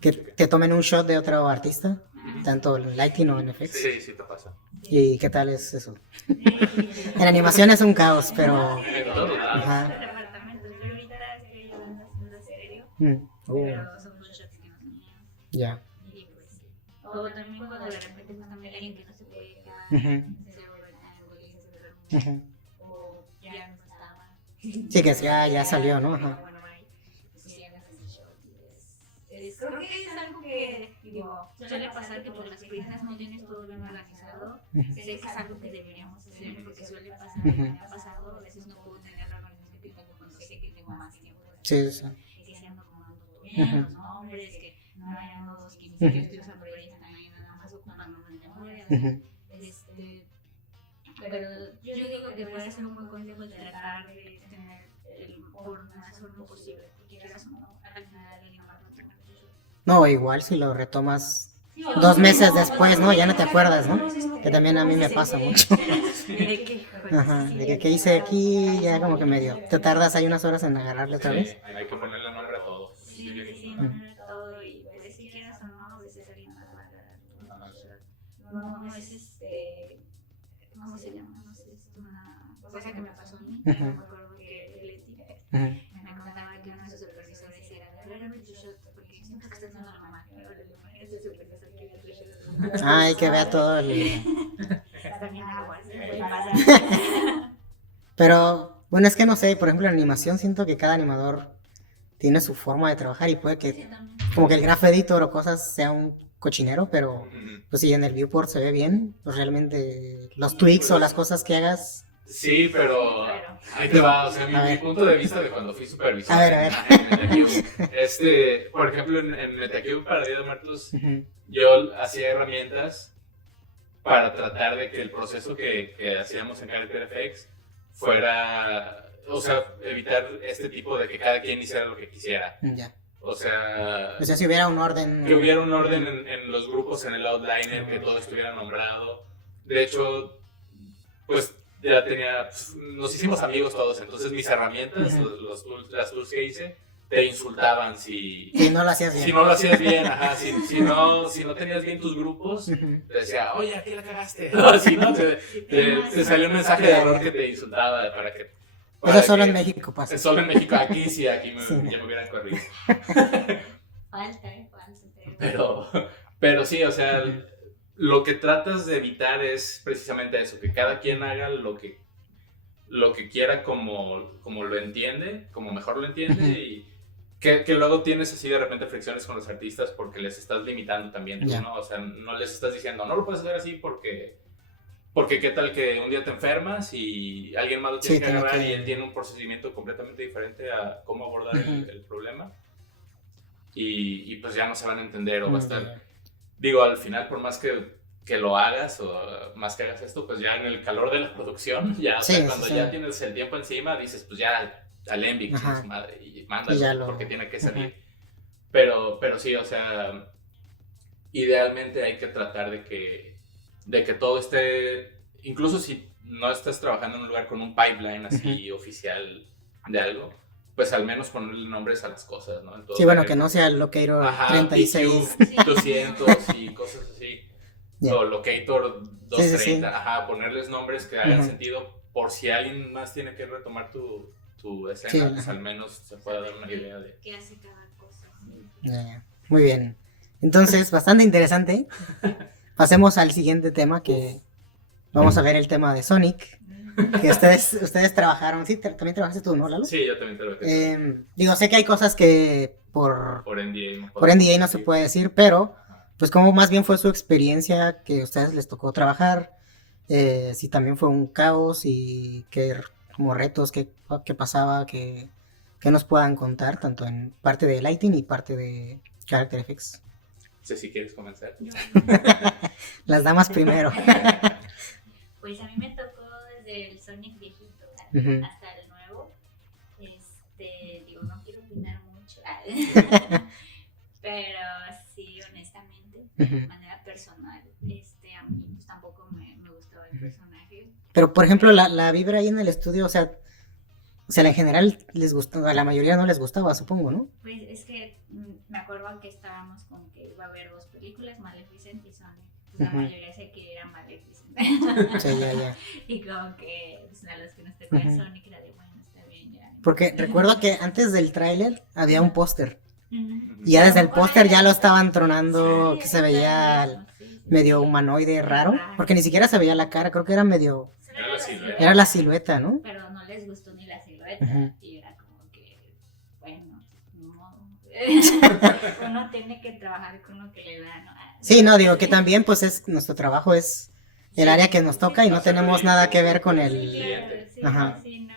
que te tomen un shot de otro artista, tanto en Lighting o en FX. Sí, sí te pasa. ¿Y qué tal es eso? En animación es un caos, pero... En todos lados. Ajá. Departamentos. Yo ahorita estoy ayudando haciendo serio, Mm. pero son muchos shots que no son míos. Ya. Y pues, o también cuando de repente pues también alguien que no se puede quedar, Ujú. se overtime, y se Ujú. o ya no estaba. Sí, que ya salió, ¿no? Ajá. Bueno, ahí, pues sí, hagas ese shot y creo que es algo que, digo, suele pasar que por las prisas no tienes todo bien organizado. Ujú. Sé que es algo que deberíamos hacer porque suele pasar, Ujú. me ha pasado, a veces no puedo tener la organización que tengo cuando sé que tengo más tiempo. Sí, sí. Y que se ando acomodando todo bien, los nombres, que no hayan nodos que ni siquiera estoy usando ahorita, están ahí nada más ocupando una memoria. Ujú. Pero yo digo que puede ser un buen consejo el tratar de tener el por más forma posible, porque quieras o no, al final alguien no va a tomar mucho. No, igual si lo retomas 2 meses después, ¿no? Ya no te acuerdas, ¿no? Que también a mí me pasa mucho. ¿De qué? Ajá, de que qué hice aquí, ya como que medio. Te tardas ahí unas horas en agarrarle otra vez. Hay que ponerle nombre a todo. Sí, no es todo y pues si quieras o no, a veces alguien más va a aclarar. No es ¿cómo se llama? No sé, es una cosa que me pasó a mí. Me acuerdo que Leti Ujú. me contaba que uno de sus supervisores era de ver tu shot porque siento que estás dando la mamá. Ese supervisor que ve tu shot. Ay, que vea todo el... También aguas, puede pasar. Pero, bueno, es que no sé, por ejemplo, en animación siento que cada animador tiene su forma de trabajar y puede que como que el graph editor o cosas sea un cochinero, pero pues si en el viewport se ve bien, pues realmente los tweaks o las cosas que hagas... Sí, pero ahí te va, o sea, mi punto de vista de cuando fui supervisor A ver. en MetaCube. Por ejemplo, en MetaCube para Día de Muertos, Ujú. yo hacía herramientas para tratar de que el proceso que hacíamos en Character FX fuera, o sea, evitar este tipo de que cada quien hiciera lo que quisiera. Ya. O sea, Si hubiera un orden... que hubiera un orden en los grupos, en el outliner, que todo estuviera nombrado. De hecho, pues ya tenía, pues, nos hicimos amigos todos, entonces mis herramientas, las tools que hice, te insultaban si no lo hacías bien. Si no lo hacías bien, ajá, si no tenías bien tus grupos, Ujú. te decía, oye, aquí la cagaste. Así, ¿no? Te salió un mensaje de error que te insultaba para que... Eso solo en México pasa. Solo en México, aquí sí, aquí Sí. ya me hubieran corrido. Falta. Pero sí, o sea, lo que tratas de evitar es precisamente eso, que cada quien haga lo que quiera como lo entiende, como mejor lo entiende, y que luego tienes así de repente fricciones con los artistas porque les estás limitando también tú, ¿no? O sea, no les estás diciendo, no lo puedes hacer así porque qué tal que un día te enfermas y alguien más lo tiene que agarrar y él tiene un procedimiento completamente diferente a cómo abordar el problema. Y pues ya no se van a entender o va a estar... Digo, al final, por más que lo hagas o más que hagas esto, pues ya en el calor de la producción, ya, o sea, cuando ya tienes el tiempo encima, dices, pues ya al Envix, su madre, y mándalo porque tiene que salir. Pero sí, o sea, idealmente hay que tratar de que todo esté, incluso si no estás trabajando en un lugar con un pipeline así oficial de algo, pues al menos ponerle nombres a las cosas, ¿no? Sí, bueno, que no sea el Locator 36. 200 y cosas así. O Locator 230, ajá, ponerles nombres que hagan sentido por si alguien más tiene que retomar tu escena, pues al menos se pueda dar una idea de qué hace cada cosa. Muy bien. Entonces, bastante interesante. Pasemos al siguiente tema, que vamos a ver el tema de Sonic. Que ustedes trabajaron, sí, también trabajaste tú, ¿no, Lalo? Sí, yo también trabajé. Digo, sé que hay cosas que por NDA no se puede decir, pero pues cómo más bien fue su experiencia que a ustedes les tocó trabajar, si también fue un caos y qué como retos que pasaba, que nos puedan contar, tanto en parte de lighting y parte de Character Effects. No sé si quieres comenzar. Las damas primero. Pues a mí me tocó desde el Sonic viejito Ujú. hasta el nuevo. Digo, no quiero opinar mucho, pero sí, honestamente, Ujú. de manera personal, a mí pues tampoco me gustaba el personaje. Pero por ejemplo, la vibra ahí en el estudio, o sea, en general les gustó, a la mayoría no les gustaba, supongo, ¿no? Pues es que me acuerdo que estábamos con que iba a haber 2 películas, Maleficent y Sonic. Pues la mayoría sé que era Maleficent. Sí, ya. Y como que pues, a los que nos tocó el Sonic era de bueno, está bien ya. Porque recuerdo que antes del tráiler había un póster. Ujú. Y ya desde el póster ya lo estaban tronando, Sí, que se veía sí, medio humanoide raro. Porque ni siquiera se veía la cara, creo que era medio... Era la silueta. Era la silueta, ¿no? Pero no les gustó ni la silueta. Ujú. Y era como que, bueno, ni modo. Uno tiene que trabajar con lo que le da, ¿no? Sí, no, digo que también pues es nuestro trabajo es el área que nos toca y no tenemos nada que ver con Sí, el... claro, sí, Ajá. sí, ¿no?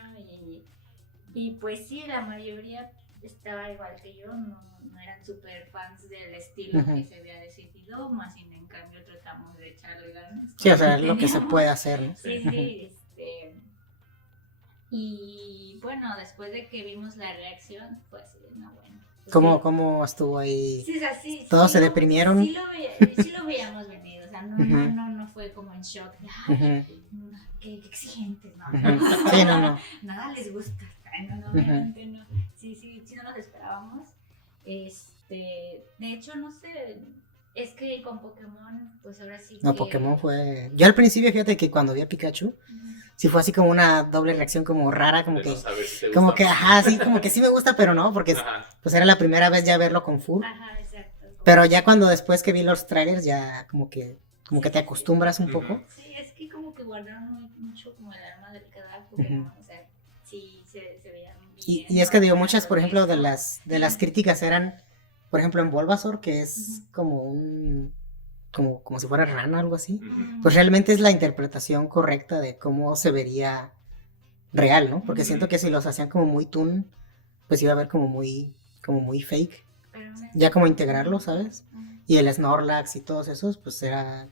Y pues sí, la mayoría estaba igual que yo, no eran súper fans del estilo Ujú. que se había decidido, más sin en cambio tratamos de echarle ganas. Sí, o con sea, es lo que se teníamos. puede hacer, ¿no? Sí, y bueno, después de que vimos la reacción, fue así, no, bueno. Pues ¿Cómo estuvo ahí? sí, o sea, sí, ¿Todos sí se lo- deprimieron? sí lo veíamos venir, o sea, no fue como en shock, de, ay, qué exigentes, no, Ujú. Sí, no. nada les gusta, ay, no, Ujú. obviamente no, sí no nos esperábamos, de hecho, no sé, es que con Pokémon, pues ahora sí No, que... Pokémon fue... Yo al principio, fíjate que cuando vi a Pikachu, sí fue así como una doble reacción como rara, como De que... no saber si te Como gusta que, o no. ajá, sí, como que sí me gusta, pero no, porque Ajá. pues era la primera vez ya verlo con Fur. Ajá, exacto. Pero ya cuando después que vi los trailers, ya como que te acostumbras un poco. Ujú. Sí, es que como que guardaron mucho como el alma de cada Pokémon, o sea, sí se veían bien. Y es que digo, muchas, por ejemplo, de las críticas eran, por ejemplo, en Bulbasaur, que es como un... Como si fuera rana, algo así. Ujú. Pues realmente es la interpretación correcta de cómo se vería real, ¿no? Porque siento que si los hacían como muy toon, pues iba a ver como muy fake. Ya como integrarlo, ¿sabes? Y el Snorlax y todos esos, pues era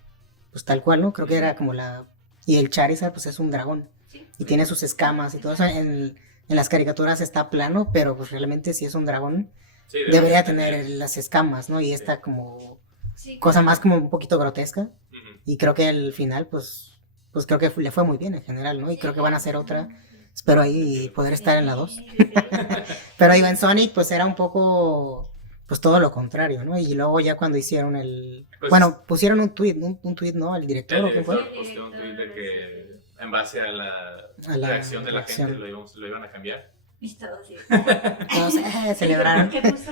pues tal cual, ¿no? Creo que era como la... Y el Charizard, pues es un dragón. Sí. Y tiene sus escamas y todo eso. En las caricaturas está plano, pero pues realmente si es un dragón, Sí, debería tener las escamas, ¿no? Y esta como Sí, cosa más como un poquito grotesca. Ujú. Y creo que al final, pues creo que le fue muy bien en general, ¿no? Y creo que van a hacer otra. Espero ahí poder estar en la 2. Sí. Pero iba en Sonic, pues era un poco, pues todo lo contrario, ¿no? Y luego ya cuando hicieron Pues- bueno, pusieron un tweet, ¿no? El director, El ¿o qué fue? director posteó un tweet de que en base a la reacción de la reacción. gente lo iban a cambiar. Y todo así. Todos celebraron. Que puso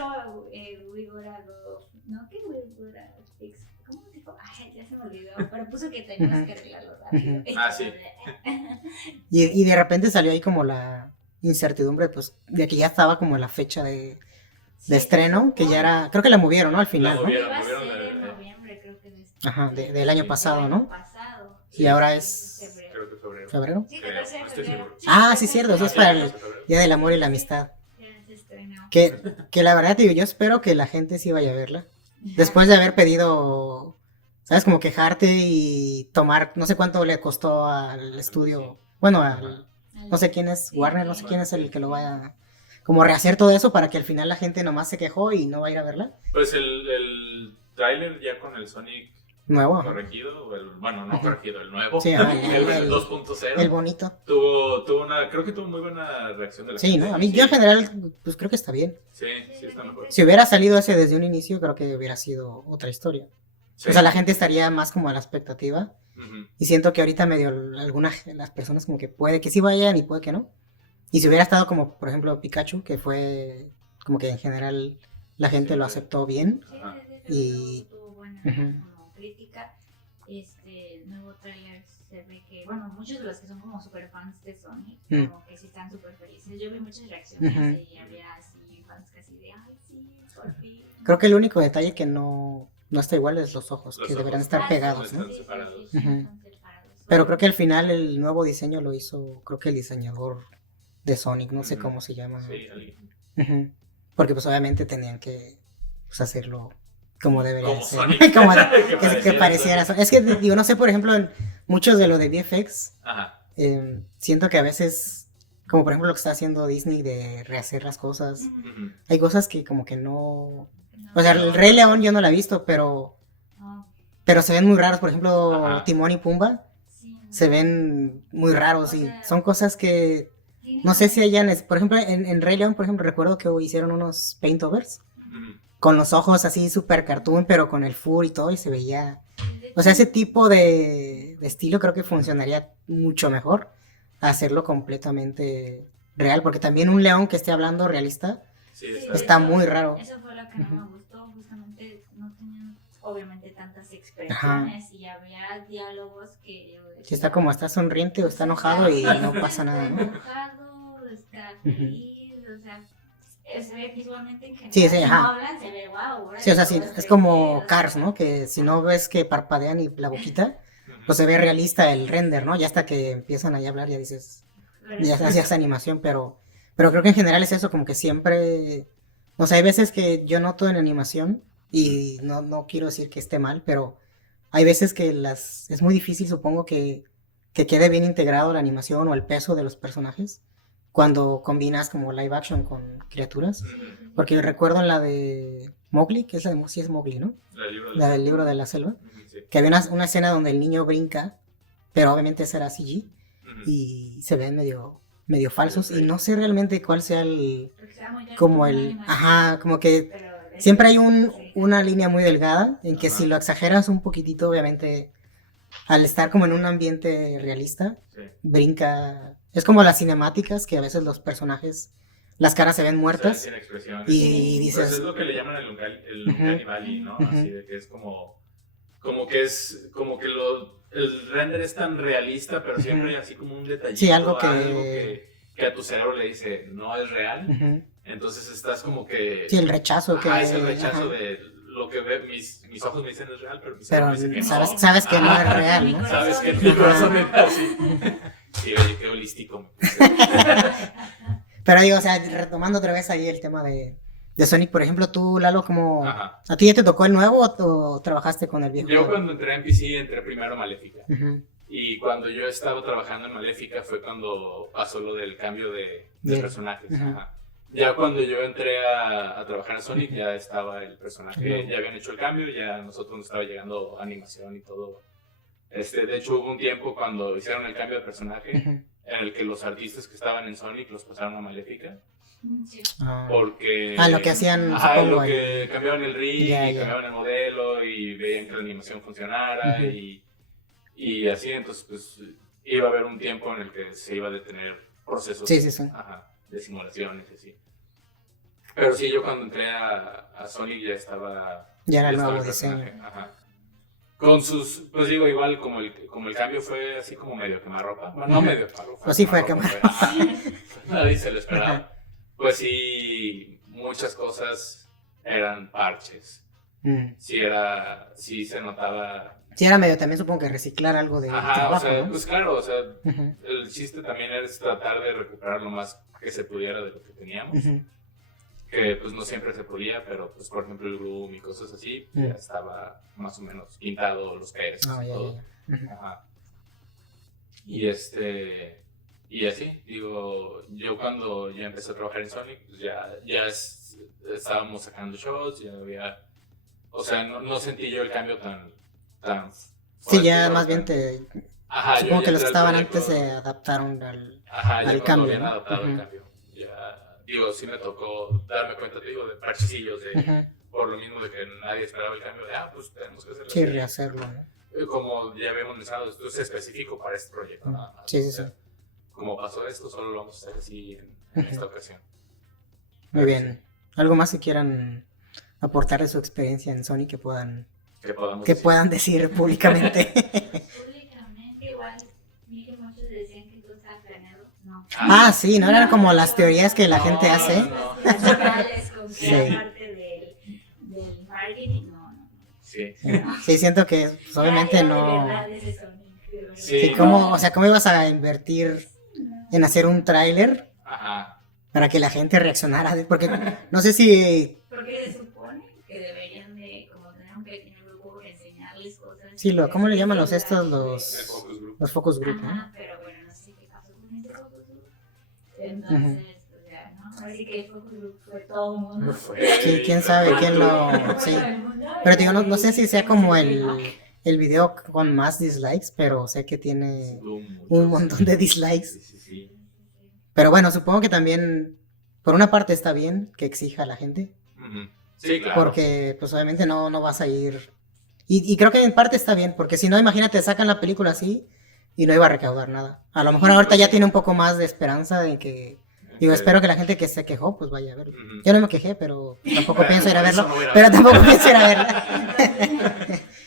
Wigorado, ¿no? ¿Qué Wigorado? ¿Cómo dijo? Ay, ya se me olvidó, pero puso que teníamos que arreglarlo rápido. Ujú. Y Ah, todo sí. de- Y de repente salió ahí como la incertidumbre, pues, de que ya estaba como la fecha de estreno, que ya era, creo que la movieron, ¿no? Al final, La ¿no? movieron. Iba a ser en noviembre, creo que Ajá, del año pasado, ¿no? pasado. Y ahora es Febrero. Creo que febrero. febrero. Sí, Creo, 14 de no estoy febrero. seguro. Ah, sí, cierto, eso es para el 14 de febrero. Día del Amor y la Amistad. Ya se estrenó. Que la verdad, digo, yo espero que la gente sí vaya a verla. Después de haber pedido, ¿sabes? Como quejarte y tomar, no sé cuánto le costó al estudio, bueno, no sé quién es, Warner, no sé quién es el que lo vaya, como rehacer todo eso para que al final la gente nomás se quejó y no va a ir a verla. Pues el tráiler ya con el Sonic Nuevo. Ajá. corregido, bueno, no corregido, el nuevo, Sí, ajá, el 2.0. El bonito. Creo que tuvo muy buena reacción de la Sí, gente. ¿no? A mí, yo en general, pues creo que está bien. Sí, está mejor. Si hubiera salido ese desde un inicio, creo que hubiera sido otra historia. Sí. O sea, la gente estaría más como a la expectativa. Ujú. Y siento que ahorita medio las personas como que puede que sí vayan y puede que no. Y si hubiera estado como, por ejemplo, Pikachu, que fue como que en general la gente lo aceptó bien. Ajá. Y tuvo buena Ujú. como crítica. El nuevo trailer se ve que, bueno, muchos de los que son como super fans de Sonic, como que sí están súper felices. Yo vi muchas reacciones y había así fans casi de, ay, sí, por fin. Creo que el único detalle que no no está iguales los ojos, Los que ojos. deberán estar Ah, pegados, sí, ¿no? Están separados. sí, Ujú. están separados. Pero creo que al final el nuevo diseño lo hizo, creo que el diseñador de Sonic, no sé Ujú. cómo se llama. Sí, alguien. Ujú. Porque pues obviamente tenían que pues, hacerlo como debería Como de ser. Sonic. Como Que que pareciera Sonic. Es que digo, no sé, por ejemplo, en muchos de lo de VFX, Ajá. siento que a veces, como por ejemplo lo que está haciendo Disney de rehacer las cosas, Ujú. hay cosas que como que no... No, O sea, el Rey León yo no la he visto, no, pero se ven muy raros. Por ejemplo, Ajá. Timón y Pumba sí, no. se ven muy raros O y sea, son cosas que Tiene no sé que si hayan... Por ejemplo, en Rey León, por ejemplo, recuerdo que hicieron unos paintovers Ujú. con los ojos así super cartoon, pero con el fur y todo, y se veía... ver- O sea, ese tipo de estilo creo que funcionaría mucho mejor a hacerlo completamente real, porque también un león que esté hablando realista Sí, Sí, está de hecho, muy raro. Eso fue lo que no me gustó, justamente no tenían obviamente tantas Ajá. expresiones y había diálogos que yo decía, Si está como está sonriente o está enojado y no pasa nada, Está ¿no? enojado, está feliz, o sea, se ve visualmente que Sí, sí, si ajá. no hablan, se ve wow. Sí, o sea, sí, es como Cars, ¿no? Que si no ves que parpadean y la boquita, pues se ve realista el render, ¿no? Ya hasta que empiezan ahí a hablar ya dices, ya hacías animación, pero creo que en general es eso, como que siempre, o sea, hay veces que yo noto en animación, y no quiero decir que esté mal, pero hay veces que es muy difícil, supongo, que quede bien integrado la animación o el peso de los personajes cuando combinas como live action con criaturas. Porque yo recuerdo en la de Mowgli, que es la de sí es Mowgli, ¿no? La del libro de la selva, Ujú, sí. que había una escena donde el niño brinca, pero obviamente esa era CG, Ujú. y se ven medio falsos, Medio y no sé realmente cuál sea el, Porque sea muy como una el, animación, ajá, como que pero siempre hay sí. una línea muy delgada, en que Ajá. si lo exageras un poquitito, obviamente, al estar como en un ambiente realista, Sí. brinca, es como las cinemáticas, que a veces los personajes, las caras se ven muertas, Sin expresiones. y Pues es dices, lo que le llaman el Ujú. Uncanny Valley, ¿no? Ujú. Así de que es como que es, como que el render es tan realista, pero siempre hay así como un detallito, Sí, algo que a tu cerebro le dice, no es real. ujú. Entonces estás como que... Sí, el rechazo Ajá, que... es el rechazo ajá. de lo que ve, mis ojos me dicen es real, pero mi Pero cerebro me dice que no. sabes que no Ajá. es real, ¿no? Sabes que Ajá. mi corazón es así. Y oye, qué holístico me puse. Pero digo, o sea, retomando otra vez ahí el tema de Sonic, por ejemplo, tú, Lalo, como... Ajá. ¿A ti ya te tocó el nuevo o trabajaste con el viejo? Yo cuando entré en PC entré primero a Maléfica. Ujú. Y cuando yo estaba trabajando en Maléfica fue cuando pasó lo del cambio de Bien. personajes. Ajá. Ajá. Ya cuando yo entré a trabajar en Sonic ya estaba el personaje, Ujú. ya habían hecho el cambio, ya a nosotros nos estaba llegando animación y todo. De hecho hubo un tiempo cuando hicieron el cambio de personaje Ujú. en el que los artistas que estaban en Sonic los pasaron a Maléfica Sí. Ah. porque... Lo que hacían, Ajá, supongo, lo que cambiaban el rig Ya, y ya. cambiaban el modelo y veían que la animación funcionara Ujú. y así, entonces pues iba a haber un tiempo en el que se iba a detener procesos Sí, sí, sí. ajá, de simulaciones y así. Pero sí, yo cuando entré a Sonic ya estaba... Ya era el estaba nuevo personaje, diseño. ajá. Con sus, pues digo, igual como el cambio fue así como medio quemarropa. Bueno, no medio quemarropa. Pues sí fue ajá. Nadie se lo esperaba. Pues sí, muchas cosas eran parches. Mm. Sí se notaba. Sí, era medio también, supongo que reciclar algo de Ajá, trabajo, o sea, ¿no? pues claro, o sea, Ujú. el chiste también es tratar de recuperar lo más que se pudiera de lo que teníamos. Ujú. Que pues no siempre se podía, pero pues por ejemplo el Gloom y cosas así, Mm. ya estaba más o menos pintado, los peces Ah, y ya, todo. ya, ya. Ujú. Ajá. Y así, digo, yo cuando ya empecé a trabajar en Sonic, pues estábamos sacando shots, ya había, o sea, no sentí yo el cambio tan Sí, fuerte, ya o más tan- bien Ajá, yo supongo ya que los que entré al estaban proyecto- antes se adaptaron al... Ajá, ya al cuando cambio, habían ¿no? adaptado el Ujú. cambio. Ya, digo, sí me tocó darme cuenta, te digo, de parchecillos, de, Ujú. por lo mismo de que nadie esperaba el cambio, de, pues tenemos que hacerlo Sí, así. rehacerlo, ¿no? Como ya habíamos mencionado, esto es específico para este proyecto, Ujú. nada más. Sí, sí, O sea, sí. como pasó esto, solo lo vamos a hacer así en esta ocasión. Muy bien. ¿Algo más que quieran aportar de su experiencia en Sony que puedan decir públicamente? Públicamente igual vi que muchos decían que tú estabas planeado. No. Ah, sí, ¿no? Eran como las teorías que la gente hace. No. Las reales con que Sí. era parte del marketing, no. Sí. Sí, siento que pues, obviamente De no. verdad, ese Sonic, de verdad. Sí. Sí, ¿cómo, o sea, cómo ibas a invertir en hacer un tráiler Ajá. para que la gente reaccionara? Porque no sé si. Porque se supone que deberían de como tener un pequeño grupo, enseñarles cosas. Sí, ¿cómo le llaman los estos? El Los focus group. focus group, ¿no? Ajá, pero bueno, no sé qué pasó con ese focus group. Entonces, pues ya, ¿no? Así que el focus group fue todo el mundo. Sí, quién sabe quién lo. Sí. Pero digo, no sé si sea como el video con más dislikes, pero sé que tiene un montón de dislikes. Sí. Pero bueno, supongo que también, por una parte está bien que exija a la gente, Ujú. Sí, claro. porque pues obviamente no vas a ir. Y creo que en parte está bien, porque si no, imagínate, sacan la película así y no iba a recaudar nada. A lo mejor ahorita ya tiene un poco más de esperanza de que. Digo, espero que la gente que se quejó, pues vaya a verlo. Ujú. Yo no me quejé, pero tampoco pienso ir a verlo. Eso no voy a ir a Pero ver. tampoco pienso ir a verlo.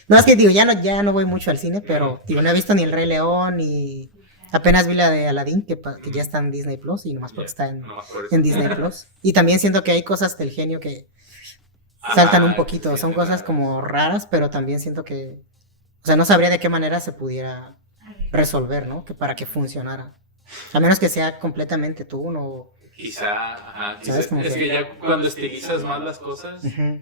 No, es que digo, ya no voy mucho al cine, pero digo, no he visto ni El Rey León, ni apenas vi la de Aladdin, que ya está en Disney Plus, y nomás porque está Nomás por eso. en Disney Plus. Y también siento que hay cosas del genio que Ajá, saltan un poquito, sí, son sí, cosas sí. como raras, pero también siento que, o sea, no sabría de qué manera se pudiera resolver, ¿no? Que para que funcionara. A menos que sea completamente tú, ¿no? Quizá, ajá, ¿Sabes? Como es que- que ya cuando estilizas más las cosas, Ujú.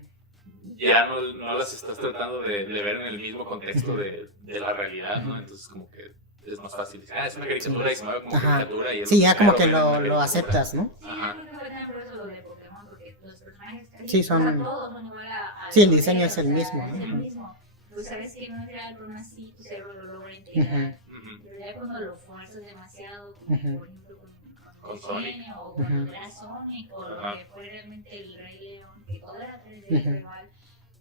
ya no las estás tratando de ver en el mismo contexto de la realidad, ¿no? Entonces como que es más fácil decir, es una caricatura y se mueve como Ajá. caricatura. Y es Sí, ya como claro, que es una lo caricatura. aceptas, ¿no? Ajá. Sí, yo creo que fue también por eso lo de Pokémon, porque los personajes casi Sí, son- o sea, todos son igual a Sí, el los diseño es el o sea, mismo, es ¿no? el mismo. Tú sabes que no es real, pero aún así tu cerebro lo logra integrar. Ujú. Pero ya cuando lo fuerzas demasiado, como Ujú. por ejemplo Con el Sonic. diseño, o cuando Ujú. era Sonic, o Ajá. lo que fue realmente el Rey León, que todo era 3D, Ujú. pero igual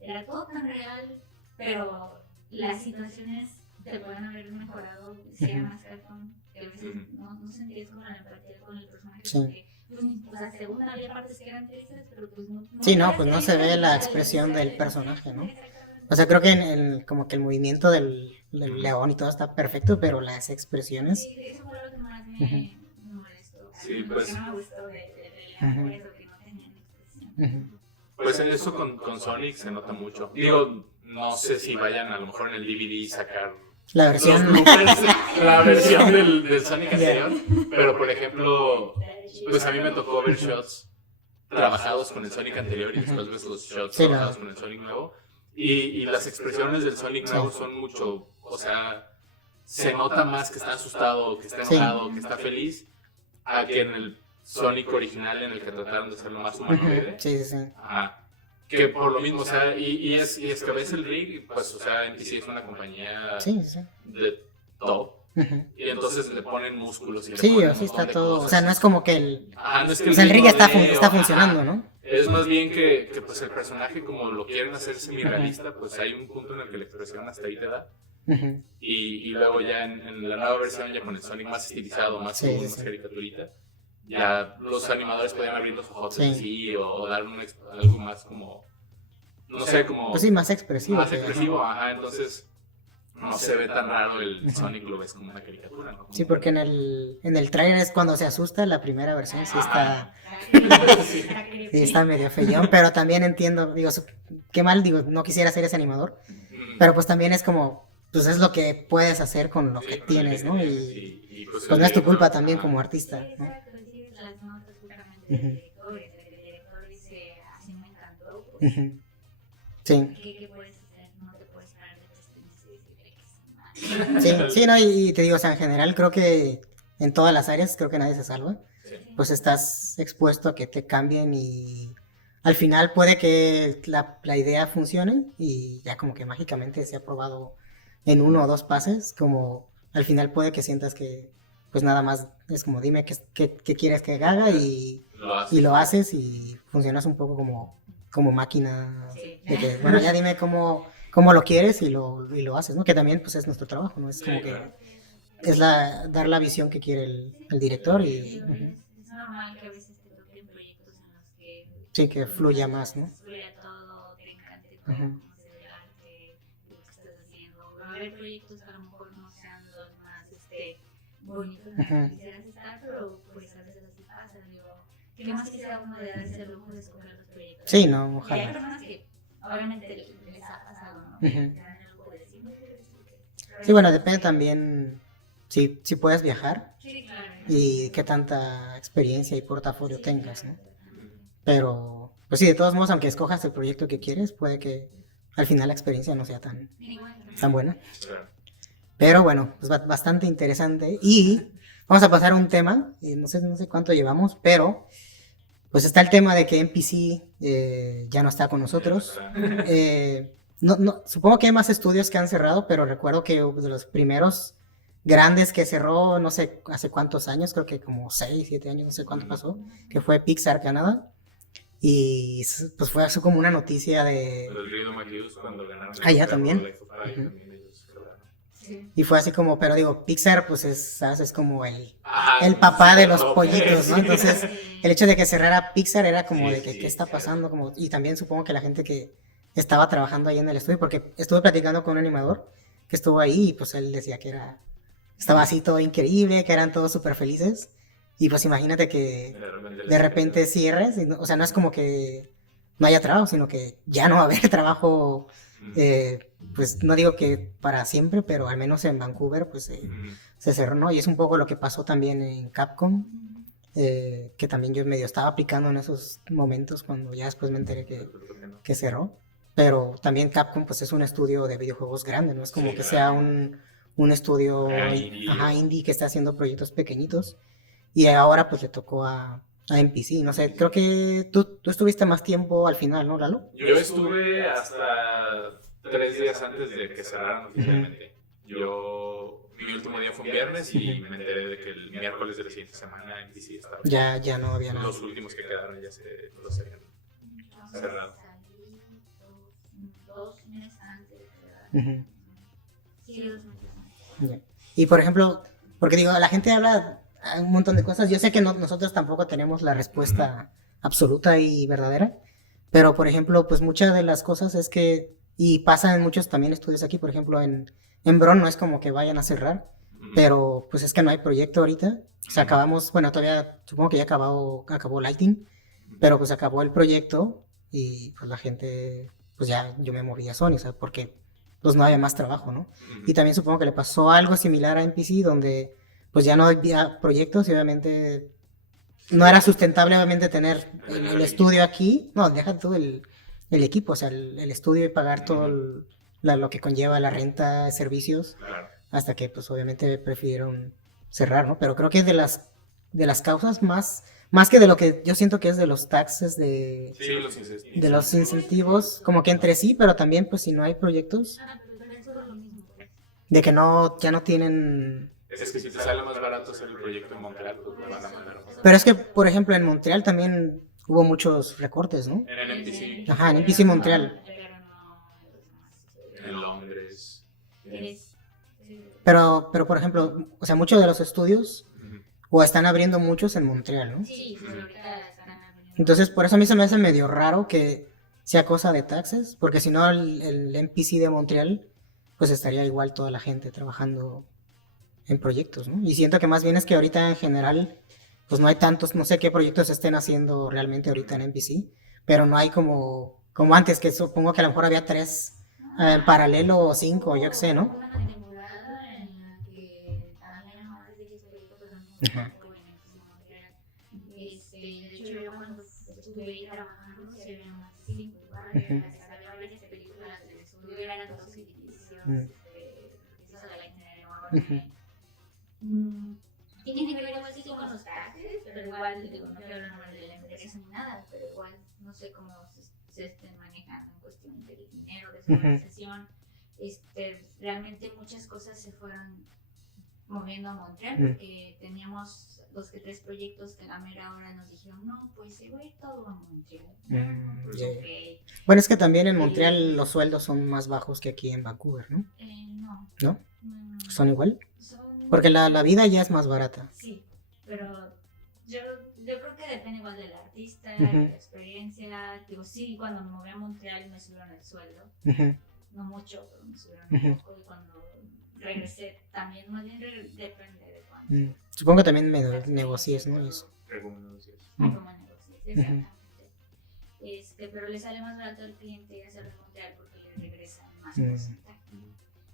era todo tan real, pero las situaciones te pueden haber mejorado si era Ujú. más cartón, que a veces no sentías como la empatía con el personaje, Sí. porque pues, o sea, según había partes que eran tristes, pero pues no. Sí, no, veías pues no que se ve eran la tristes, expresión o sea, del personaje, ¿no? Exactamente. O sea, creo que como que el movimiento del león y todo está perfecto, pero las expresiones. Sí, eso fue lo que más me molestó. Sí, Lo pues. que no me gustó de León, por eso que no tenían expresión. Ujú. Pues en eso con Sonic se nota mucho. Digo, no sé si vayan a lo mejor en el DVD sacar La los versión. bloopers, la versión del Sonic anterior, pero por ejemplo, pues a mí me tocó ver shots trabajados con el Sonic anterior y después ves los shots Sí, trabajados con el Sonic nuevo y las expresiones del Sonic nuevo son mucho, o sea, se nota más que está asustado, que está enojado, que está feliz, a que en el Sonic original en el que trataron de hacerlo más humanoide. Sí, sí, sí. Ajá. Que por lo mismo, o sea, y es que ves el rig, pues, o sea, NPC es una compañía Sí, sí. de top. Ujú. Y entonces le ponen músculos y le Sí, ponen un así montón está de todo. cosas. O sea, no es como que el. Ajá, no es que O sea, el rig está rodeo, funcionando, ajá. ¿no? Es más bien que pues el personaje, como lo quieren hacer semi-realista, pues hay un punto en el que la expresión hasta ahí te da. Ujú. Y luego ya en la nueva versión, ya con el Sonic más estilizado, más Sí, cool, sí, más sí. caricaturita, ya los animadores podían abrir los ojos Sí. así o dar algo más como, no sé, como Pues sí, más expresivo. más que- expresivo, ajá, entonces no se ve tan raro el Sonic, lo ves como una caricatura, ¿no? Sí, porque en el trailer es cuando se asusta, la primera versión sí está. Sí. Sí, está medio feyón, pero también entiendo, digo, qué mal, digo, no quisiera ser ese animador, pero pues también es como, pues es lo que puedes hacer con lo Sí, que con tienes, ¿no? tienes, Y pues pues no es tu el culpa director, también ajá. como artista, Sí, ¿no? exacto, sí, las notas justamente Ujú. del director, el director dice, así me encantó, pues, Ujú. Sí, ¿qué puedes hacer? No te puedes parar de tus tenis y decirle que es mal. sí, no, y te digo, o sea, en general creo que en todas las áreas creo que nadie se salva, Sí. pues estás expuesto a que te cambien y al final puede que la idea funcione y ya como que mágicamente se ha probado en uno o dos pases, como al final puede que sientas que pues nada más es como dime qué quieres que haga y lo haces y funcionas un poco como máquina Sí. de que bueno ya dime cómo lo quieres y lo haces, ¿no? Que también pues es nuestro trabajo, ¿no? Es como Sí, que claro. es dar la visión que quiere el director y ujú, Es normal que a veces te toquen proyectos en los que sí, que fluya más, ¿no? fluya todo, te encante todo, Ujú. cómo se ve el arte, lo que estás haciendo. Va a haber proyectos que a lo mejor no sean los más bonitos en los que Ujú. quisieras estar, pero pues a veces así pasa. Digo, ¿qué más quisiera uno de darse el lujo de escoger los proyectos? Sí, no, Y hay ojalá. personas que obviamente les ha pasado, ¿no? Ujú. Ya no lo puedo decir, no quiero decir que- Sí, bueno, depende también si puedes viajar Sí, claro. y qué tanta experiencia y portafolio Sí, tengas, ¿no? claro, totalmente. Pero, pues sí, de todos modos, aunque escojas el proyecto que quieres, puede que al final la experiencia no sea Igual. tan buena. Claro. Pero bueno, pues bastante interesante. Y vamos a pasar a un tema, no sé cuánto llevamos, pero pues está el tema de que NPC ya no está con nosotros. Supongo que hay más estudios que han cerrado, pero recuerdo que de los primeros grandes que cerró, no sé hace cuántos años, creo que como 6, 7 años, no sé cuánto pasó, que fue Pixar Canadá. Y pues fue así como una noticia de... El Río Maglius cuando ganaron Ah, ya, el también. Life of Pi, Ujú. también ellos quebraron. Sí. Y fue así como, pero digo, Pixar pues es como el Ah, papá de super los top. pollitos, ¿no? Sí. Entonces, el hecho de que cerrara Pixar era como Sí, de que sí, qué está claro. pasando, como, y también supongo que la gente que estaba trabajando ahí en el estudio, porque estuve platicando con un animador que estuvo ahí y pues él decía que estaba así todo increíble, que eran todos súper felices. Y pues imagínate que de repente cierres, y o sea, no es como que no haya trabajo, sino que ya no va a haber trabajo, pues no digo que para siempre, pero al menos en Vancouver, pues se cerró, ¿no? Y es un poco lo que pasó también en Capcom, que también yo medio estaba aplicando en esos momentos cuando ya después me enteré que cerró. Pero también Capcom pues es un estudio de videojuegos grande, no es como Sí, que claro. sea un estudio indie que está haciendo proyectos pequeñitos. Y ahora pues le tocó a NPC, no sé, creo que tú estuviste más tiempo al final, ¿no, Lalo? Yo estuve hasta 3 días antes de que cerraran oficialmente. Mi último día fue un viernes y me enteré de que el miércoles de la siguiente semana NPC estaba. Ya no había nada. Los últimos que quedaron ya los habían cerrado. Salí 2 meses antes. Ujú. Sí, 2 meses antes. Ya. Y por ejemplo, porque digo, la gente habla un montón de cosas, yo sé que nosotros tampoco tenemos la respuesta absoluta y verdadera, pero por ejemplo, pues muchas de las cosas es que, y pasa en muchos también estudios aquí, por ejemplo, en Bron no es como que vayan a cerrar, pero pues es que no hay proyecto ahorita, o sea, acabamos, bueno, todavía supongo que ya acabó Lighting, pero pues acabó el proyecto y pues la gente, pues ya yo me moví a Sony, o sea, porque pues no había más trabajo, ¿no? Y también supongo que le pasó algo similar a NPC, donde pues ya no había proyectos y obviamente no era sustentable obviamente tener el estudio aquí, no, deja todo el equipo, o sea, el estudio y pagar todo lo que conlleva la renta de servicios, Claro. hasta que pues obviamente prefirieron cerrar, ¿no? Pero creo que de las causas más que de lo que yo siento que es de los taxes Sí, los incentivos. de los incentivos, como que entre sí, pero también pues si no hay proyectos, Pero es todo lo mismo, pues. de que ya no tienen... Es que si te sale más barato hacer el proyecto en Montreal, pues me van a mandar a Pero es que, por ejemplo, en Montreal también hubo muchos recortes, ¿no? En NPC, Ajá, en NPC Montreal. Pero no en los demás. en Londres. Eres- sí. Pero, por ejemplo, o sea, muchos de los estudios o están abriendo muchos en Montreal, ¿no? Sí, pero ahorita están abriendo. Entonces, por eso a mí se me hace medio raro que sea cosa de taxes, porque si no, el NPC de Montreal, pues estaría igual toda la gente trabajando en proyectos, ¿no? Y siento que más bien es que ahorita en general, pues no hay tantos, no sé qué proyectos estén haciendo realmente ahorita en NPC, pero no hay como antes, que supongo que a lo mejor había 3 en paralelo o 5, yo qué sé, ¿no? Una temporada en la que había más de 10 proyectos, pero no Ajá. fue en el Montreal. De hecho, yo cuando estuve ahí trabajando, se veían más de 5 lugares, había varias películas del estudio, eran 2 edificios, se hizo de la ingeniería enorme. Tiene que ver igual sí con los taxes, pero igual, digo, no quiero hablar de la empresa ni nada, pero igual no sé cómo se estén manejando en cuestión del dinero, de su organización. Realmente muchas cosas se fueron moviendo a Montreal porque teníamos 2 que 3 proyectos que a la mera hora nos dijeron, no, pues se va a ir todo a Montreal. Pues, Yeah. okay. Bueno, es que también en Montreal los sueldos son más bajos que aquí en Vancouver, ¿no? No. ¿No? Mm, ¿Son igual? son- Porque la vida ya es más barata. Sí, pero yo creo que depende igual del artista, de la experiencia. Digo, sí, cuando me moví a Montreal me subieron el sueldo. Ujú. No mucho, pero me subieron un poco. Y cuando regresé también, más bien depende de cuánto. Supongo que también me negociés, ¿no? Y eso. Algunos días. Como negocios, exactamente. pero le sale más barato al cliente hacerlo en Montreal porque le regresan más Mm. porcentaje.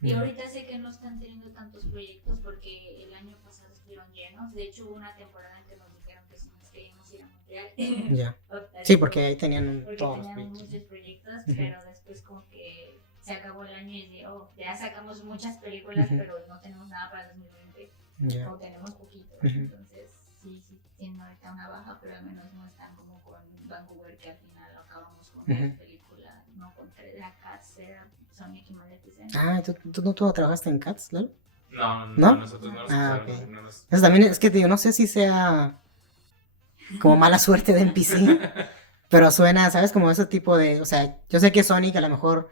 Y ahorita sé que no están teniendo tantos proyectos porque el año pasado estuvieron llenos. De hecho, hubo una temporada en que nos dijeron que si nos queríamos ir a Montreal. Ya. Sí, porque ahí tenían porque todos los teníamos proyectos. muchos proyectos, Ujú. pero después como que se acabó el año y de, ya sacamos muchas películas, Ujú. pero no tenemos nada para 2020. Ya. O tenemos poquito. Ujú. Entonces, sí, tienen ahorita una baja, pero al menos no están como con Vancouver, que al final acabamos con Ujú. 2 películas, no con 3, era Cats, era Sonic y Maleficent. Ah, ¿tú trabajaste en Cats, Lalo? No, ¿No? nosotros no nos Ah, usaron, ok. no nos- Eso también es que yo no sé si sea como mala suerte de NPC, pero suena, ¿sabes? Como ese tipo de, o sea, yo sé que Sonic a lo mejor,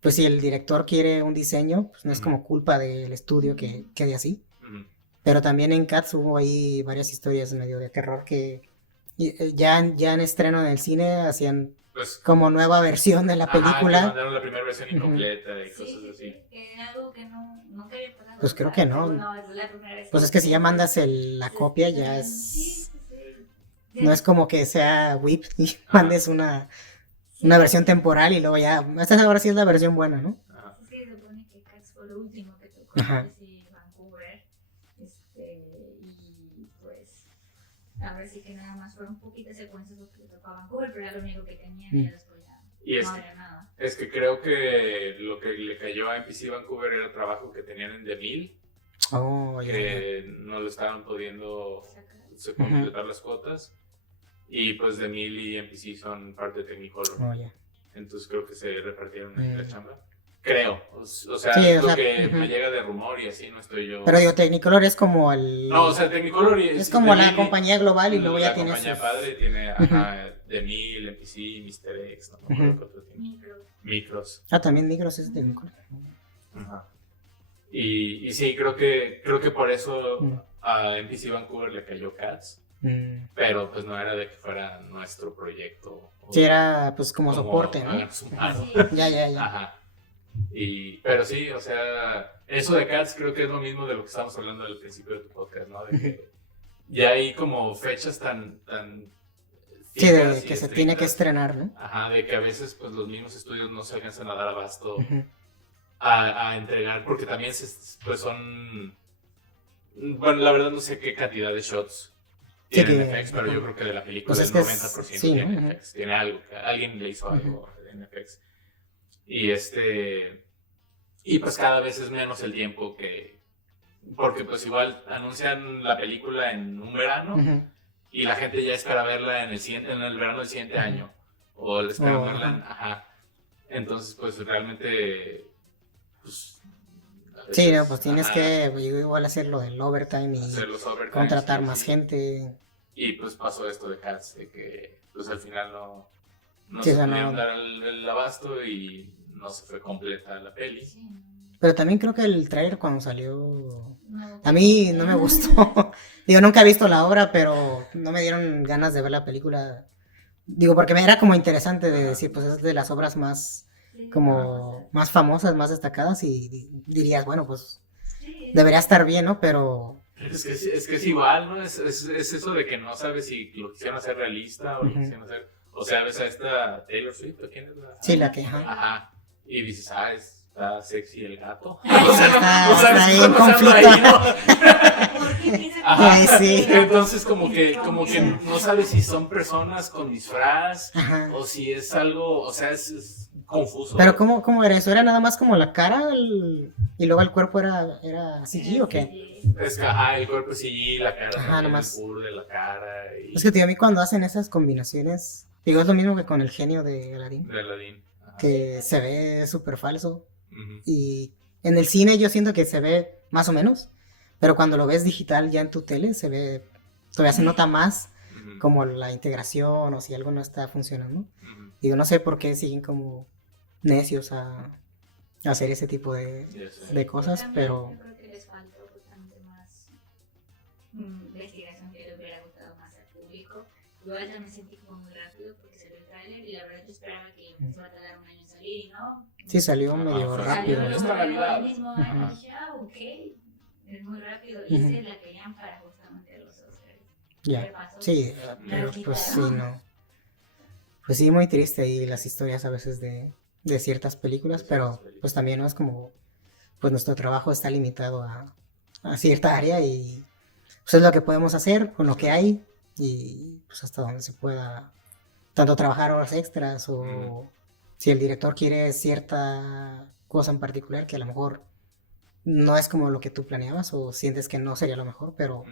pues si el director quiere un diseño, pues no es como culpa del estudio que quede así. Ujú. Pero también en Cats hubo ahí varias historias medio de terror que ya en estreno en el cine hacían Pues, como nueva versión de la ajá, que película. mandaron la primera versión Ujú. incompleta y Sí, cosas así. sí, que era algo que nunca había pasado. Pues o creo sea, que no. No, es la primera vez. Pues es que si ya mandas la copia, ya Sí. es... No es como que sea whip y mandes una versión temporal y luego ya... Esta ahora sí es la versión buena, ¿no? Ajá. Es que se supone que Cats fue lo último que tocó Ajá. desde Vancouver. Y pues, a ver si que nada más fueron poquitas secuencias lo que le tocó a Vancouver, pero era lo único que tenían y ya después ya Y no había nada. es que creo que lo que le cayó a NPC Vancouver era el trabajo que tenían en The Mill, Oh, ya. que no lo estaban pudiendo completar las cuotas. Y pues The Mill y NPC son parte de Technicolor. Oh, ya. Entonces creo que se repartieron ahí la chamba. Creo. O sea, Sí, es o lo sea, que ujú. me llega de rumor y así no estoy yo. Pero digo, Technicolor es como el... No, o sea, Technicolor es como The la Mill, compañía global y luego ya tiene la compañía sus... padre tiene ajá, The Mill, NPC, Mr. X, no me acuerdo Ujú. qué otro tiene. Micros. Ah, también Migros es Technicolor. Ajá. Y sí, creo que por eso Mm. a NPC Vancouver le cayó Cats, pero pues no era de que fuera nuestro proyecto. Sí, era pues como soporte, ¿no? háganos un paro. Ya. Ajá. Pero sí, o sea, eso de Cats creo que es lo mismo de lo que estábamos hablando al principio de tu podcast, ¿no? De que ya hay como fechas tan Sí, de fijas y que se tiene que estrictas. estrenar, ¿no? Ajá, de que a veces pues los mismos estudios no se alcanzan a dar abasto Ujú. a entregar, porque también pues son, bueno, la verdad no sé qué cantidad de shots Sí, tienen que- FX, pero yo creo que de la película Pues es el que es- 90% sí, ¿no? tiene Ujú. FX, tiene algo, alguien le hizo algo en FX. Y pues cada vez es menos el tiempo porque pues igual anuncian la película en un verano Ujú. y la gente ya espera verla en el verano del siguiente año, o la esperan Oh, verla ajá. Entonces pues realmente pues, a Sí, veces, no, pues tienes ajá, que igual hacer lo del overtime y hacer los overtimes contratar y más así. gente. Y pues pasó esto de Cats, de que pues al final no Sí, se o sea, pudieron no. dar el abasto y no se fue completa la peli. Pero también creo que el trailer cuando salió... A mí no me gustó. Digo, nunca he visto la obra, pero no me dieron ganas de ver la película. Digo, porque me era como interesante de decir, pues es de las obras más como más famosas, más destacadas y dirías, bueno, pues debería estar bien, ¿no? Pero... Es que es igual, ¿no? Es eso de que no sabes si lo quisieron hacer realista o lo Ujú. quisieron hacer... O sea, ves a esta Taylor Swift, ¿o quién es la...? Sí, la que... Ajá. Ajá. Y dices, está sexy el gato. Está ahí en qué está pasando ahí, ¿no? Ajá. Ay, sí. Entonces como que no sabes si son personas con disfraz Ajá. o si es algo, o sea, es confuso. Pero ¿cómo era eso? ¿Era nada más como la cara y luego el cuerpo era CGI o qué? Es que, el cuerpo sí, la cara Ajá, también, nomás. el puro de la cara y Es que tío, a mí cuando hacen esas combinaciones, digo, es lo mismo que con el genio de Aladdin, de Aladdin. Ajá. que se ve súper falso. Ujú. Y en el cine yo siento que se ve más o menos, pero cuando lo ves digital ya en tu tele se ve, todavía se nota más Ujú. como la integración o si algo no está funcionando. Ujú. Digo, no sé por qué siguen como necios a hacer ese tipo de Ya sé. cosas, pero... Yo creo que les faltó bastante más investigación que le hubiera gustado más al público. Igual también sentí como muy rápido porque salió el tráiler y la verdad yo esperaba que se iba a tardar un año en salir y no. Sí, salió medio fue rápido. Salió Esta Navidad. el mismo año Ajá. y dije, ok, es muy rápido. Y se la querían para justamente los Oscars. Ya, ¿Qué pasó? sí, pero pues sí, no. Pues sí, muy triste y las historias a veces de ciertas películas, pero pues también no es como, pues nuestro trabajo está limitado a cierta área y pues es lo que podemos hacer con lo que hay y pues hasta donde se pueda, tanto trabajar horas extras o si el director quiere cierta cosa en particular que a lo mejor no es como lo que tú planeabas o sientes que no sería lo mejor, pero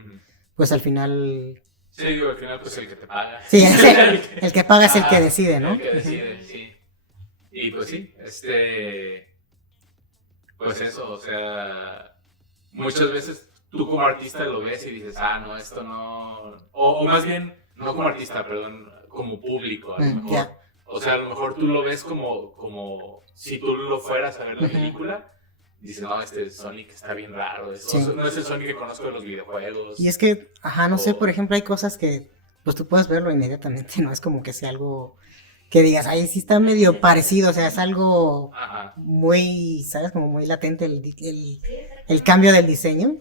pues al final... Sí, digo, al final pues el que te paga. Sí, el que paga es el que decide, ¿no? El que decide, sí. Y pues sí, pues eso, o sea, muchas veces tú como artista lo ves y dices, no, esto no, o más bien, no como artista, perdón, como público a lo mejor. Yeah. O sea, a lo mejor tú lo ves como si tú lo fueras a ver la película, dices, no, Sonic está bien raro, Sí. no es el Sonic que conozco de los videojuegos. Y es que, no sé, por ejemplo, hay cosas que pues tú puedes verlo inmediatamente, no es como que sea algo que digas, ay, sí está medio parecido, o sea, es algo muy, ¿sabes? Como muy latente el cambio del diseño,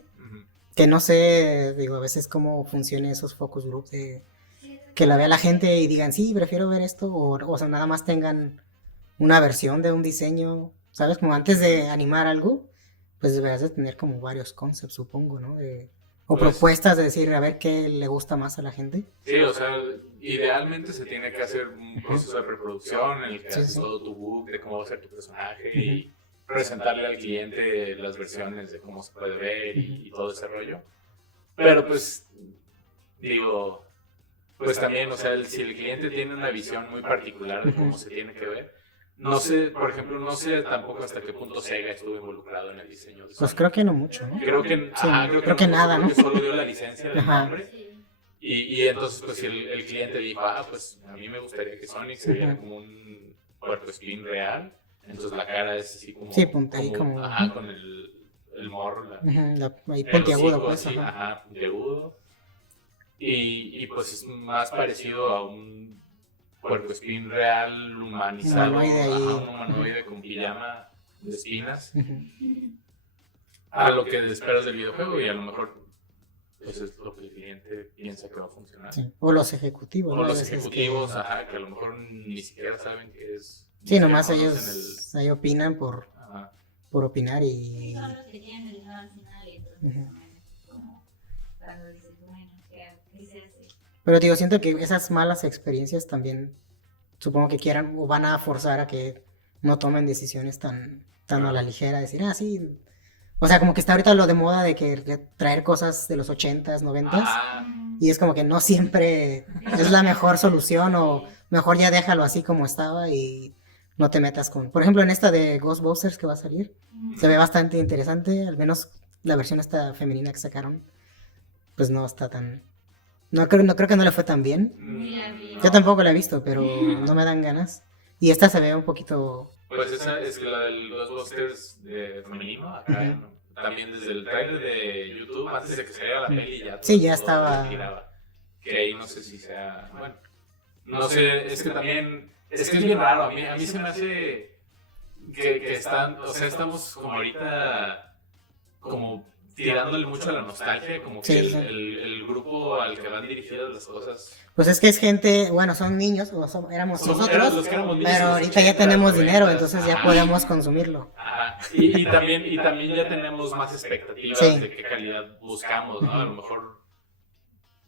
que no sé, digo, a veces cómo funcionan esos focus group de que la vea la gente y digan, sí, prefiero ver esto, o sea, nada más tengan una versión de un diseño, ¿sabes? Como antes de animar algo, pues deberás de tener como varios concepts, supongo, ¿no? O pues, propuestas de decir, a ver qué le gusta más a la gente. Sí, o sea, idealmente se tiene que hacer un proceso de preproducción en el que haces todo tu book de cómo va a ser tu personaje y presentarle al cliente las versiones de cómo se puede ver y todo ese rollo. Pero pues, digo, pues también, o sea, si el cliente tiene una visión muy particular de cómo se tiene que ver, no sé, por ejemplo, no sé tampoco hasta qué punto Sega estuvo involucrado en el diseño de Sonic. Pues creo que no mucho, ¿no? Creo que, sí, creo que nada, ¿no? Creo que solo dio la licencia del nombre. Y entonces, pues, si el cliente dijo, pues, a mí me gustaría que Sonic se viera como un puercoespín real. Entonces, la cara es así como... Sí, punta ahí como... con el morro. Ahí puntiagudo, pues. Así, puntiagudo. Y pues es más parecido a un puercoespín real humanizado, un humanoide con pijama de espinas, a lo que esperas del videojuego y a lo mejor pues es lo que el cliente piensa que va a funcionar. Sí. O los ejecutivos. O los ejecutivos, que a lo mejor ni siquiera saben qué es. Sí, nomás ellos ahí opinan por opinar y... Sí, son los que tienen el al final y entonces como cuando dices, bueno, ¿qué se hace? Pero digo, siento que esas malas experiencias también supongo que quieran o van a forzar a que no tomen decisiones tan a la ligera, decir, sí. O sea, como que está ahorita lo de moda de que traer cosas de los 80s, 90s, y es como que no siempre es la mejor solución o mejor ya déjalo así como estaba y no te metas con... Por ejemplo, en esta de Ghostbusters que va a salir, se ve bastante interesante, al menos la versión esta femenina que sacaron, pues no está tan... No creo que no le fue tan bien. Yo tampoco la he visto, pero no me dan ganas. Y esta se ve un poquito... Pues esa es la del Ghostbusters femenino, acá, ¿no? También desde el trailer de YouTube, antes de que saliera la peli, ya todo, ya estaba... Que ahí no sé si sea... Bueno, no sé, es que también... Es que es bien raro, a mí se me hace que están... O sea, estamos como ahorita... Como tirándole mucho a la nostalgia, como que el grupo al que van dirigidas las cosas. Pues es que es gente, bueno, son niños, éramos nosotros, los que éramos niños, pero ahorita ya tenemos dinero, entonces ya podemos consumirlo. Y también ya tenemos más expectativas de qué calidad buscamos, ¿no? A lo mejor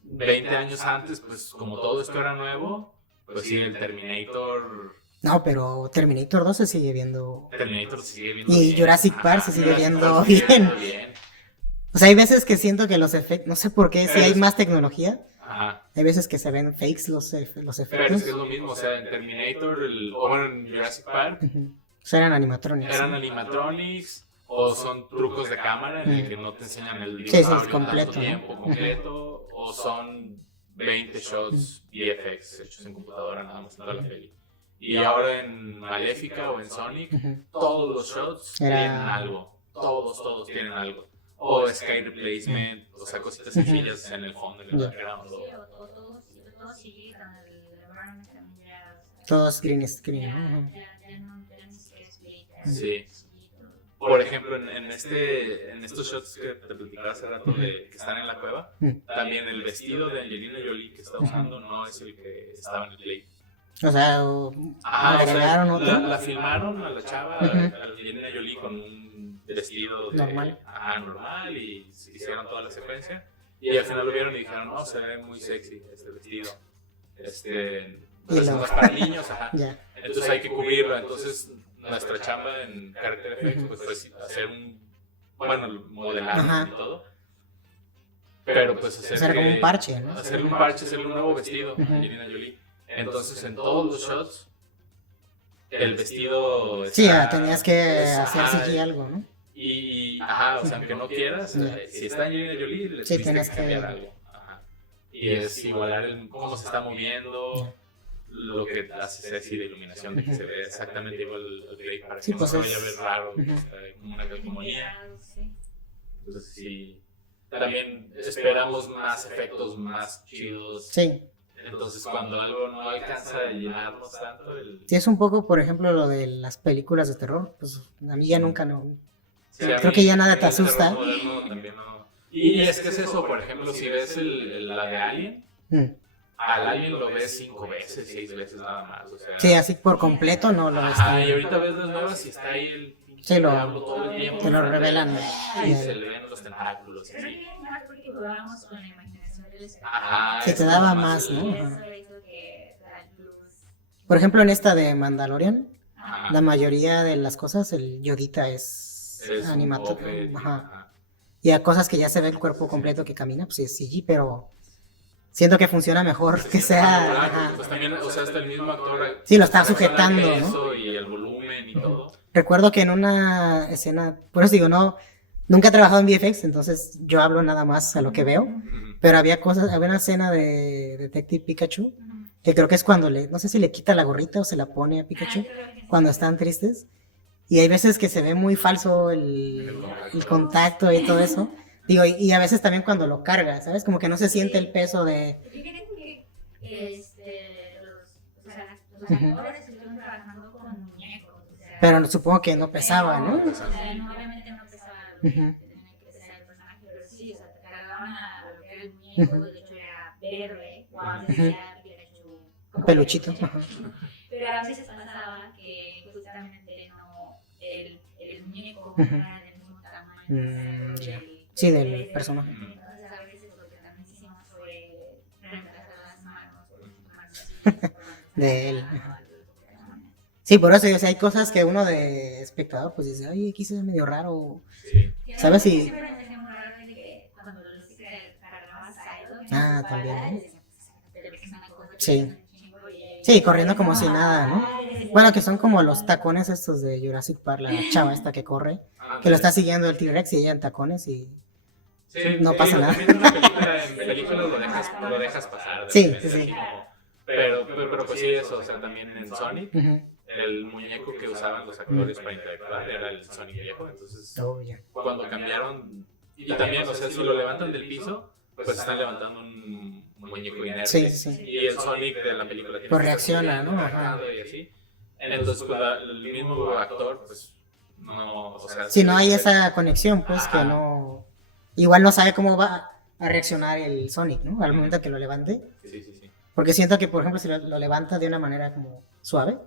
20 años antes, pues como todo esto era nuevo, pues sí, el Terminator... No, pero Terminator 2 se sigue viendo... Terminator se sigue viendo y bien. Jurassic Park se sigue viendo bien. O sea, hay veces que siento que los efectos, no sé por qué, si hay más tecnología, hay veces que se ven fakes los efectos. Pero es que es lo mismo, o sea, en Terminator, o bueno, en Jurassic Park, o sea, eran animatronics. Eran animatronics, o son trucos de cámara en el que no te enseñan el dinosaurio completo, tanto tiempo completo, o son 20 shots VFX hechos en computadora nada más toda la peli. Y ahora en Maléfica o en Sonic, todos los shots tienen algo, todos tienen algo. O Sky Replacement, o sea, cositas sencillas en el fondo, en el background. Sí, o todos siguen el environment también ya... Todos green screen, ¿no? Ya no tenemos que explicar. Sí. Por ejemplo, en estos shots que te platicaba hace rato que están en la cueva, también el vestido de Angelina Jolie que está usando no es el que estaba en el Play. O sea, Ajá, o sea, agregaron otro. la filmaron a la chava, Ujú. a Angelina Jolie, con un vestido Normal. normal y hicieron toda la secuencia. Y al final lo vieron y dijeron, no, se ve muy sexy este vestido. Y Pues lo- no es para niños, ajá. Ya. Entonces hay que cubrirlo. Entonces nuestra chamba en Character Effects pues, fue hacer modelar Ajá. y todo. Pero pues Hacer como un parche, ¿no? hacerle un parche, hacerle un nuevo vestido a Ujú. Angelina Jolie. Entonces en todos los shots el vestido Sí, está- tenías que hacer ajá, CGI algo, ¿no? ajá, o sea, aunque no quieras, Ya. si está Angelina Jolie, le Sí, tienes tienes que cambiar que- algo. Ajá. Y es igualar cómo se está moviendo, lo que hace sexy de iluminación, de que se ve exactamente igual al Blade para Sí, que pues no se es- vaya a ver raro, Ujú. o sea, como una calcomanía. Sí. Entonces sí, también esperamos más efectos más chidos. Sí. Entonces cuando algo no alcanza a llenarnos tanto, Sí, es un poco, por ejemplo, lo de las películas de terror. Pues a mí ya nunca no. sí, a Creo mí que ya nada el te asusta. terror moderno también no. Y es que es eso, por ejemplo, si ves la de Alien, Mm. al Alien lo ves 5 veces, 6 veces nada más. O sea, Sí, así por completo no lo ves. ajá, y ahorita ves las nuevas y está ahí el Sí, lo- diablo todo el tiempo. te lo revelan. Y se le ven los tentáculos y Creo así. que es más porque jugábamos con la imaginación del espectador. Ajá, Sí, es te como daba más, el- ¿no? Y Ajá. eso hizo que da el plus. Por ejemplo, en esta de Mandalorian, Ajá. la mayoría de las cosas, el Yodita es Es un animado. bofe, Ajá. ajá. Y a cosas que ya se ve el cuerpo completo que camina, pues sí es CG, pero siento que funciona mejor que sea. Ah, Ajá. pues también, o sea, hasta el mismo actor. Sí, lo está reacciona al sujetando, ¿no? peso y el volumen y todo. Recuerdo que en una escena, por eso digo, no, nunca he trabajado en VFX, entonces yo hablo nada más a lo que veo, Ujú. pero había una escena de Detective Pikachu, que creo que es cuando no sé si le quita la gorrita o se la pone a Pikachu, cuando están tristes, y hay veces que se ve muy falso el contacto y todo eso, digo, y a veces también cuando lo carga, ¿sabes? Como que no se siente el peso de... Fíjate que los actores estuvieron trabajando con muñecos. O sea, Pero supongo que no pesaba, ¿no? O sea, obviamente no pesaba lo que Ujú. tenía que pesar el personaje, pero sí, o sea, te cargaban a lo que era el muñeco, de hecho era verde, o a veces era Pikachu. Un peluchito. Ajá. Pero a veces pasaba que justamente no, el muñeco no era del mismo tamaño. Ya. Sí, del personaje. Entonces a veces lo que también hicimos fue reemplazar las manos por De él. Sí, por eso, o sea, hay cosas que uno de espectador pues dice, oye, aquí se ve medio raro. Sí. ¿Sabes si- Siempre me hacía muy raro de que cuando los cargabas a ellos, Ah, también, ¿no? pero es una cosa que Sí. es un chingo y- Sí, corriendo como si nada, ¿no? Bueno, que son como los tacones estos de Jurassic Park, la chava esta que corre, que lo está siguiendo el T-Rex y ella en tacones y... Sí, no sí, pasa nada. también en una película, en películas lo dejas pasar. de Sí, repente, sí, sí. así como- pero pues sí, eso, o sea, también en Sonic, Ujú. el muñeco que usaban los actores para interactuar era el Sonic viejo, entonces Oh, ya. cuando cambiaron, y también, o sea, si lo levantan del piso, pues están levantando un muñeco inerte. Sí, sí, sí. Y el Sonic de la película tiene Pues que estar reacciona, ¿no? subiendo, Ajá. bajando y así. Entonces, pues, el mismo actor, pues, no, o sea... Si no hay esa conexión, pues que Ajá. no... Igual no sabe cómo va a reaccionar el Sonic, ¿no? Al momento que lo levante. Sí, sí, sí. Porque siento que, por ejemplo, si lo levanta de una manera como suave,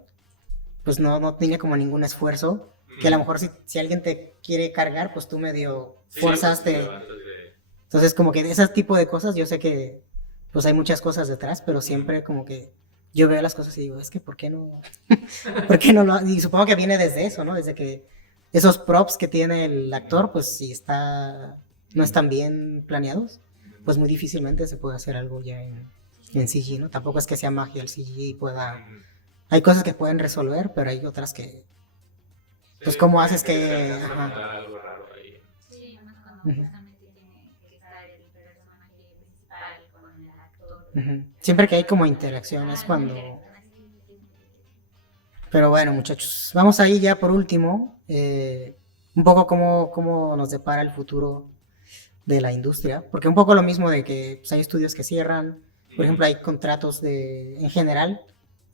pues no tiene como ningún esfuerzo. Que a lo mejor si alguien te quiere cargar, pues tú medio Sí, forzas, pues, te... levantas de- Entonces, como que ese tipo de cosas, yo sé que pues hay muchas cosas detrás, pero siempre como que yo veo las cosas y digo, es que ¿por qué no? ¿Por qué no lo ha-? Y supongo que viene desde eso, ¿no? Desde que esos props que tiene el actor, pues si no están bien planeados, pues muy difícilmente se puede hacer algo ya en CG, ¿no? Tampoco es que sea magia el CG y pueda... Hay cosas que pueden resolver, pero hay otras que... Pues, ¿cómo haces que...? se alcanza a Ajá. notar algo raro ahí. Sí, además cuando Ujú. justamente tiene que estar el personaje principal con el actor. Ujú. Siempre que hay como interacción es cuando... Pero bueno, muchachos, vamos ahí ya por último, un poco cómo nos depara el futuro de la industria, porque un poco lo mismo de que pues, hay estudios que cierran, por ejemplo, hay contratos en general,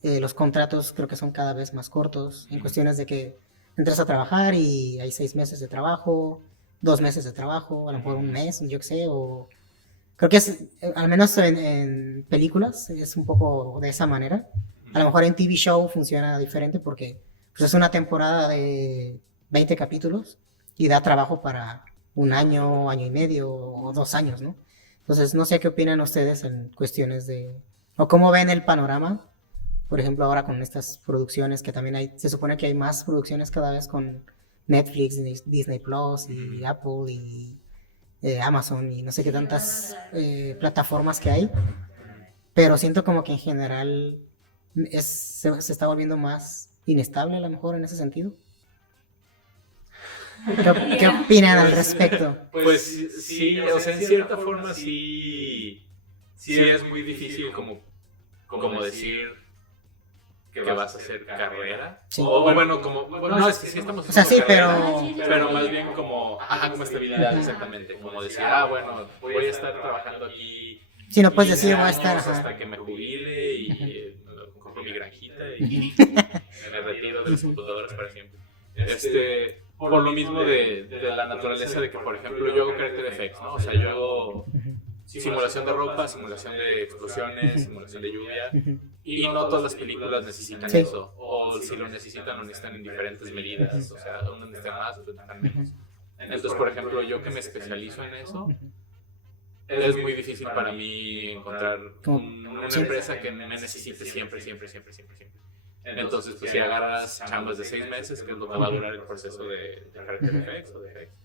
los contratos creo que son cada vez más cortos, en cuestiones de que entras a trabajar y hay 6 meses de trabajo, 2 meses de trabajo, a lo mejor un mes, yo qué sé, o... Creo que es, al menos en películas, es un poco de esa manera. A lo mejor en TV show funciona diferente porque pues, es una temporada de 20 capítulos y da trabajo para un año, año y medio o 2 años, ¿no? Entonces, no sé qué opinan ustedes en cuestiones de... o cómo ven el panorama, por ejemplo, ahora con estas producciones que también hay, se supone que hay más producciones cada vez con Netflix, Disney Plus y Apple y Amazon y no sé qué tantas plataformas que hay, pero siento como que en general se está volviendo más inestable a lo mejor en ese sentido. ¿Qué opinan al respecto? Pues sí, o sea, en cierta forma sí es muy difícil como decir que vas a hacer carrera. Sí. O bueno, no, es que sí estamos O sea, sí, haciendo carrera, pero más bien como estabilidad, exactamente. Como decir, bueno, voy a estar trabajando aquí. Si no puedes 15 decir, voy a años estar. hasta que me jubile y compro mi granjita y me retiro de las computadoras para siempre. Por lo mismo de la naturaleza de que, por ejemplo, yo hago character effects, ¿no? O sea, yo hago simulación de ropa, simulación de explosiones, simulación de lluvia, y no todas las películas necesitan Sí. eso, o si lo necesitan, lo necesitan en diferentes medidas, o sea, unas necesitan más, otras necesitan menos. Entonces, por ejemplo, yo que me especializo en eso, es muy difícil para mí encontrar una empresa que me necesite siempre. Entonces, pues si agarras chambas de 6 meses, que es lo que va a durar el proceso de character effects o de effects,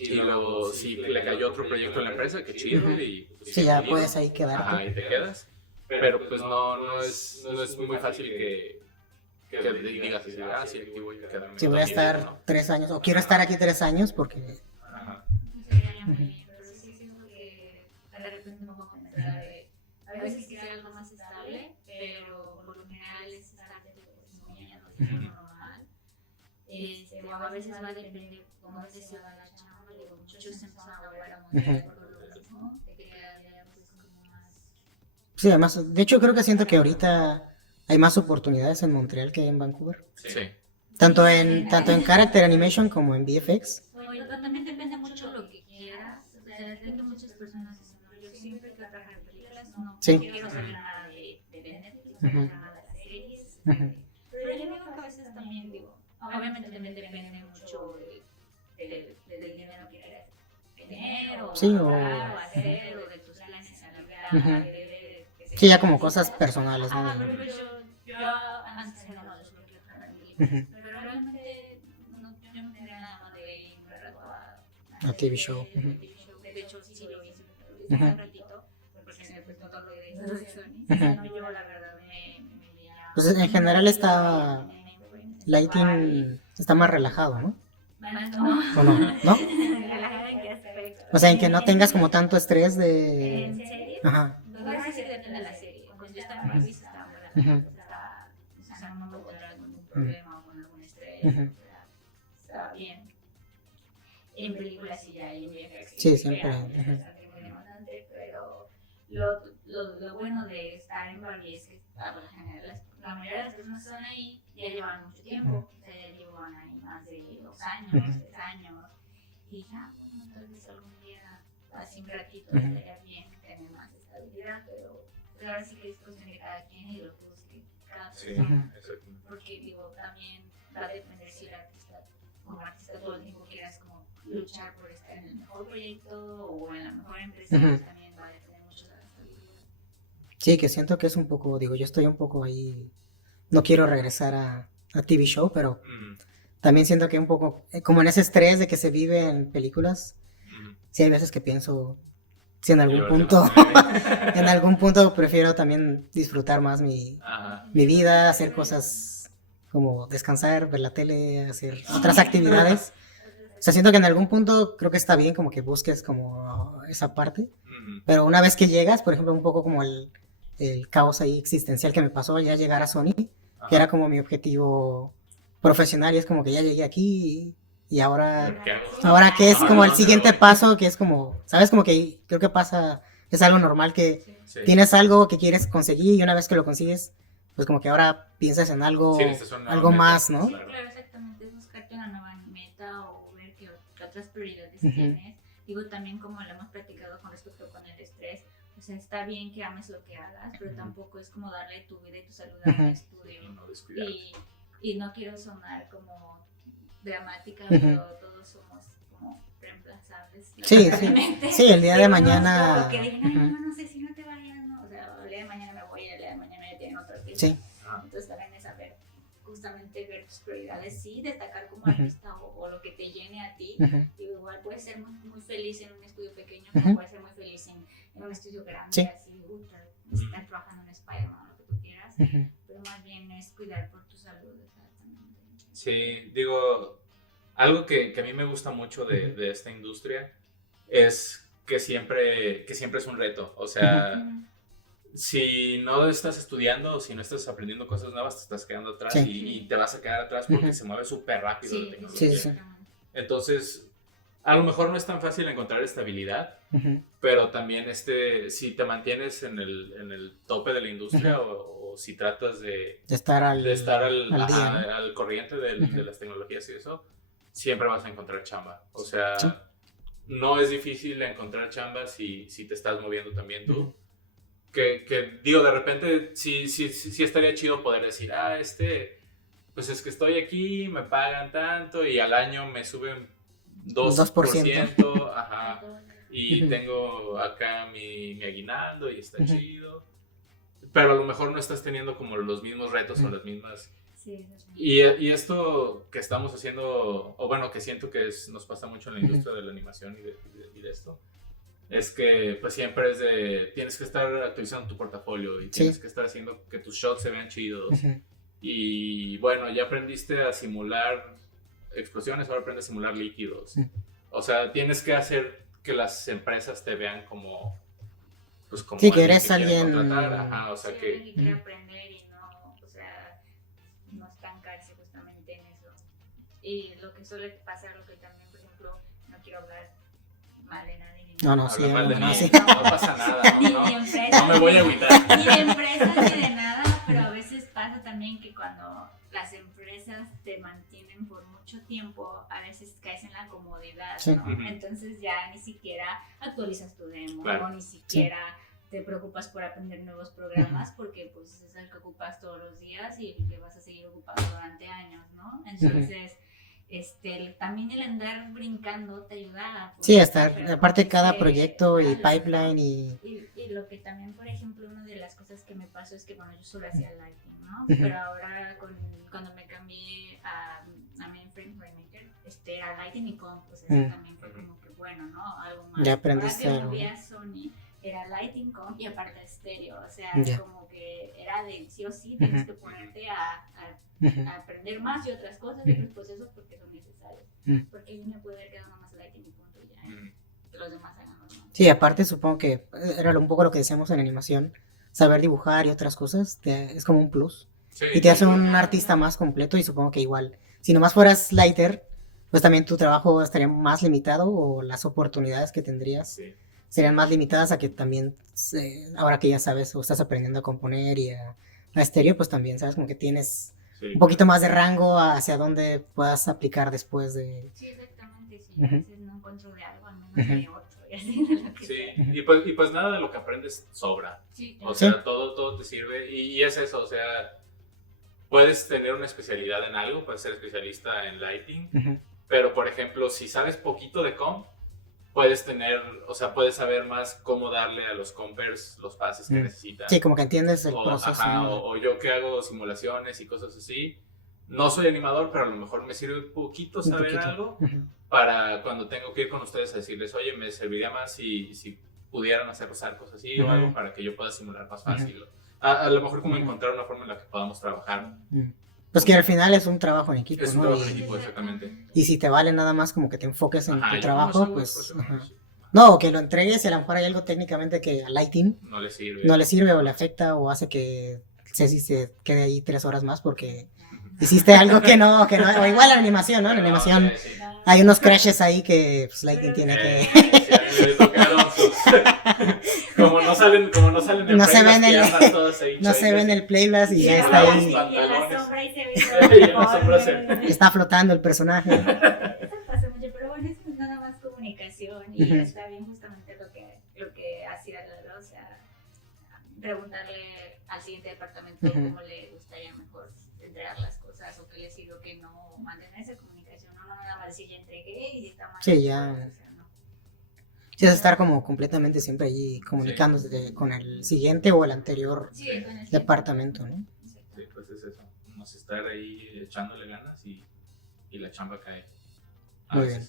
y luego si le cayó otro proyecto en la empresa, que chido, y pues, Sí, ya puedes ahí quedarte. Ajá, y te quedas, pero pues no es muy fácil que digas, sí, aquí voy a quedarme. Si voy a estar ¿no? 3 años, o quiero estar aquí 3 años porque... Ajá. Pero sí siento que de repente me pongo a pensar a veces quisiera algo más estable, pero por lo general es estable es muy normal. O a veces va a depender cómo se va la chamba, digo, muchos se empiezan a volver a montar por lo mismo, de que cada día pues como más... Sí, además, de hecho creo que siento que ahorita hay más oportunidades en Montreal que en Vancouver. Sí. Tanto en Character Animation como en VFX. Bueno, también depende mucho lo que quieras, o sea, depende de muchas personas dicen, no, yo siempre quiero trabajar en películas, no Sí. quiero saber nada de Netflix, no quiero saber nada de las series, pero yo digo que a veces también digo, obviamente también depende mucho del dinero que quieras tener, o Sí, ahorrar, o hacer, o de tus planes a larga, Sí, ya como cosas personales, ¿no? por ejemplo, yo antes era no los bloqueo para mí, pero realmente yo no tenía nada más de ir un rato A TV show. De hecho, sí lo hice un ratito, porque se me puso todo lo de Sony. Yo, la verdad, me veía... Pues en general está... Lighting está más relajado, ¿no? ¿O no? ¿No? ¿En qué aspecto? O sea, en que no tengas como tanto estrés ¿En de... serio? Ajá. Pues sí depende de la serie. Cuando yo estaba en París, estaba buena. O sea, no me encontraba ningún problema con algún estrés. Estaba bien. En películas sí ya hay en VFX. Sí, siempre. Es bastante muy demandante, pero lo bueno de estar en Barbie es que por lo general la mayoría de las personas que están ahí ya llevan mucho tiempo, o sea, ya llevan ahí más de 2 años, 3 años, y ya, bueno, tal vez algún día, así un ratito, estaría bien tener más estabilidad, pero ahora sí que es cuestión de cada quien y lo que busque cada persona, porque digo, también va a depender si el artista, como artista todo el tiempo quieras como luchar por estar en el mejor proyecto o en la mejor empresa, pues también va a depender mucho de la estabilidad. Sí, que siento que es un poco, digo, yo estoy un poco ahí, no quiero regresar a TV show, pero también siento que un poco, como en ese estrés de que se vive en películas, sí hay veces que pienso, si en algún punto prefiero también disfrutar más mi vida, hacer cosas como descansar, ver la tele, hacer otras actividades. O sea, siento que en algún punto creo que está bien como que busques como esa parte, pero una vez que llegas, por ejemplo, un poco como el caos ahí existencial que me pasó ya llegar a Sony, que era como mi objetivo profesional, y es como que ya llegué aquí y ahora que es como el siguiente paso, que es como, ¿sabes? Como que creo que pasa, es algo normal que tienes algo que quieres conseguir y una vez que lo consigues, pues como que ahora piensas en algo, algo más, ¿no? Sí, claro, exactamente, es buscarte una nueva meta o ver qué otras prioridades tienes. Digo, también como lo hemos platicado con respecto con el estrés, O sea, está bien que ames lo que hagas, pero tampoco es como darle tu vida y tu salud Ujú. a un estudio. No descuidarte. Y no quiero sonar como dramática, Ujú. pero todos somos como reemplazables. Sí, sí. lamentablemente. Sí, el día de Yo mañana. conozco que dicen, ay, Ujú. no sé si no te vayas, ¿no? O sea, el día de mañana me voy, el día de mañana ya tienen otro tiempo. Sí. Entonces también es saber, justamente ver tus prioridades, sí, destacar como Ujú. artista o lo que te llene a ti. Ujú. Y igual puedes ser muy, muy feliz en un estudio pequeño, Ujú. como puedes ser muy feliz en un estudio grande, Sí. así, estar trabajando en Spider-Man o lo que tú quieras. Ujú. Pero más bien es cuidar por tu salud, exactamente. Sí, digo, algo que a mí me gusta mucho de esta industria es que siempre es un reto. O sea, si no estás estudiando o si no estás aprendiendo cosas nuevas, te estás quedando atrás Sí. y te vas a quedar atrás porque Ujú. se mueve súper rápido la Sí, tecnología. Sí, sí. exactamente. Entonces, a lo mejor no es tan fácil encontrar estabilidad, Ujú. pero también si te mantienes en el tope de la industria o si tratas de De estar al al día, ¿no? al corriente de Ujú. las tecnologías y eso, siempre vas a encontrar chamba. O sea, Sí. no es difícil encontrar chamba si te estás moviendo también tú. Ujú. Que digo, de repente sí estaría chido poder decir, pues es que estoy aquí, me pagan tanto y al año me suben 2%, ajá, y Ujú. tengo acá mi aguinaldo y está Ujú. chido. Pero a lo mejor no estás teniendo como los mismos retos o Ujú. las mismas. Sí, sí. Y esto que estamos haciendo, o bueno, que siento que nos pasa mucho en la Ujú. industria de la animación y de esto, es que pues siempre es de, tienes que estar actualizando tu portafolio y tienes Sí. que estar haciendo que tus shots se vean chidos. Ujú. Y bueno, ya aprendiste a simular explosiones, ahora aprendes a simular líquidos. Ujú. O sea, tienes que hacer que las empresas te vean como, pues como Sí, que eres quieren alguien. contratar. Ajá, o sea Sí, que... alguien que quiere aprender y no, o sea, no estancarse justamente en eso. Y lo que suele pasar, lo que también, por ejemplo, no quiero hablar mal de nadie. No, no, sí, Habla mal de no, mí, sí. no pasa nada, Ni no, de no, empresas, no me voy a agüitar. ni de empresas ni de nada, pero a veces pasa también que cuando las empresas te mantienen por mucho tiempo, a veces caes en la comodidad, Sí. ¿no? Ujú. Entonces ya ni siquiera actualizas tu demo, Claro. o ni siquiera te preocupas por aprender nuevos programas, porque pues es el que ocupas todos los días y el que vas a seguir ocupando durante años, ¿no? Entonces, también el andar brincando te ayuda a... Sí, estar, aparte cada proyecto y pipeline Y lo que también, por ejemplo, una de las cosas que me pasó es que, bueno, yo solo hacía lighting, ¿no? Ujú. Pero ahora cuando me cambié a Mainframe Playmaker, era lighting y comp, pues eso Mm. también fue como que bueno, ¿no? Algo más. Ya aprendiste Ahora que algo. volví a Sony, era lighting, comp y aparte estéreo, o sea, Ya. como que era de sí o sí, tienes Ujú. que ponerte a Ujú. aprender más y otras cosas y Ujú. otros procesos porque son necesarios. Ujú. Porque yo me puedo haber quedado nomás lighting y punto y ya, Mm. que los demás hagan los demás. Sí, aparte supongo que era un poco lo que decíamos en animación, saber dibujar y otras cosas es como un plus. Sí, Y te hace sí, un artista más completo y supongo que igual, si nomás fueras lighter, pues también tu trabajo estaría más limitado o las oportunidades que tendrías sí. serían más limitadas a que también, ahora que ya sabes o estás aprendiendo a componer y a estéreo, pues también sabes como que tienes Sí, un poquito más de rango hacia dónde puedas aplicar después de... Sí, exactamente, sí. Ujú. A veces no encuentro de algo, al menos Ujú. de otro, y así de lo que Sí, sea. y pues nada de lo que aprendes sobra. Sí, O claro. sea, todo te sirve y es eso, o sea, puedes tener una especialidad en algo, puedes ser especialista en lighting, Ujú. pero por ejemplo, si sabes poquito de comp, puedes saber más cómo darle a los compers los pases que Mm. necesitan. Sí, como que entiendes el O, proceso. ajá, ¿no? o yo que hago simulaciones y cosas así. No soy animador, pero a lo mejor me sirve un poquito Un saber poquito. algo Ujú. para cuando tengo que ir con ustedes a decirles, oye, me serviría más si pudieran hacer los arcos así o Ujú. algo para que yo pueda simular más fácil. A lo mejor como Ujú. encontrar una forma en la que podamos trabajar. Mm. Pues que al final es un trabajo en equipo, Es un ¿no? trabajo en Y, equipo, exactamente. y si te vale nada más como que te enfoques en Ajá, tu yo trabajo, no sé, pues... pues, ajá. No, o que lo entregues y a lo mejor hay algo técnicamente que a Lighting no le sirve. no le sirve o le afecta o hace que Ceci se quede ahí 3 horas más porque hiciste algo que no, o igual la animación, ¿no? En la Pero, animación sí, sí. hay unos crashes ahí que pues Lighting tiene que... Sí, a mí me tocaron sus... como no salen en No se frame, ven las el- piernas todas ahí No se ve en chuecas. el playblast y Y ya en está la- ahí, y en la pantalones. sombra y se ve Y en la sombra se- deforme. está flotando el personaje. Eso pasa mucho, pero bueno, eso es nada más comunicación y Ujú. está bien justamente lo que hacía Lalo, o sea, preguntarle al siguiente departamento cómo le gustaría mejor entregar las cosas o qué le sirve o qué no, mantener esa comunicación, no nada más decir ya entregué y si está mal. Sí, ya. Pues, o sea, no. Sí, es estar como completamente siempre allí comunicándose con el siguiente o el anterior Sí, con el departamento, ¿no? Exacto. Sí, pues es eso. Vamos a estar ahí echándole ganas y la chamba cae. Muy bien.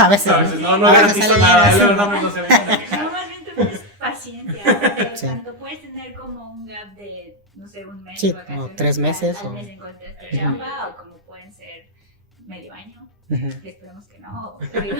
A veces, A veces no a veces garantizo sale nada, bien, no se vengan a quejar. Normalmente pues paciencia, Sí. tanto puedes tener como un gap de, no sé, un mes Sí, de vacaciones, o 3 meses, al o- mes encontraste chamba, o como pueden ser medio año, Ujú. esperemos que no, pero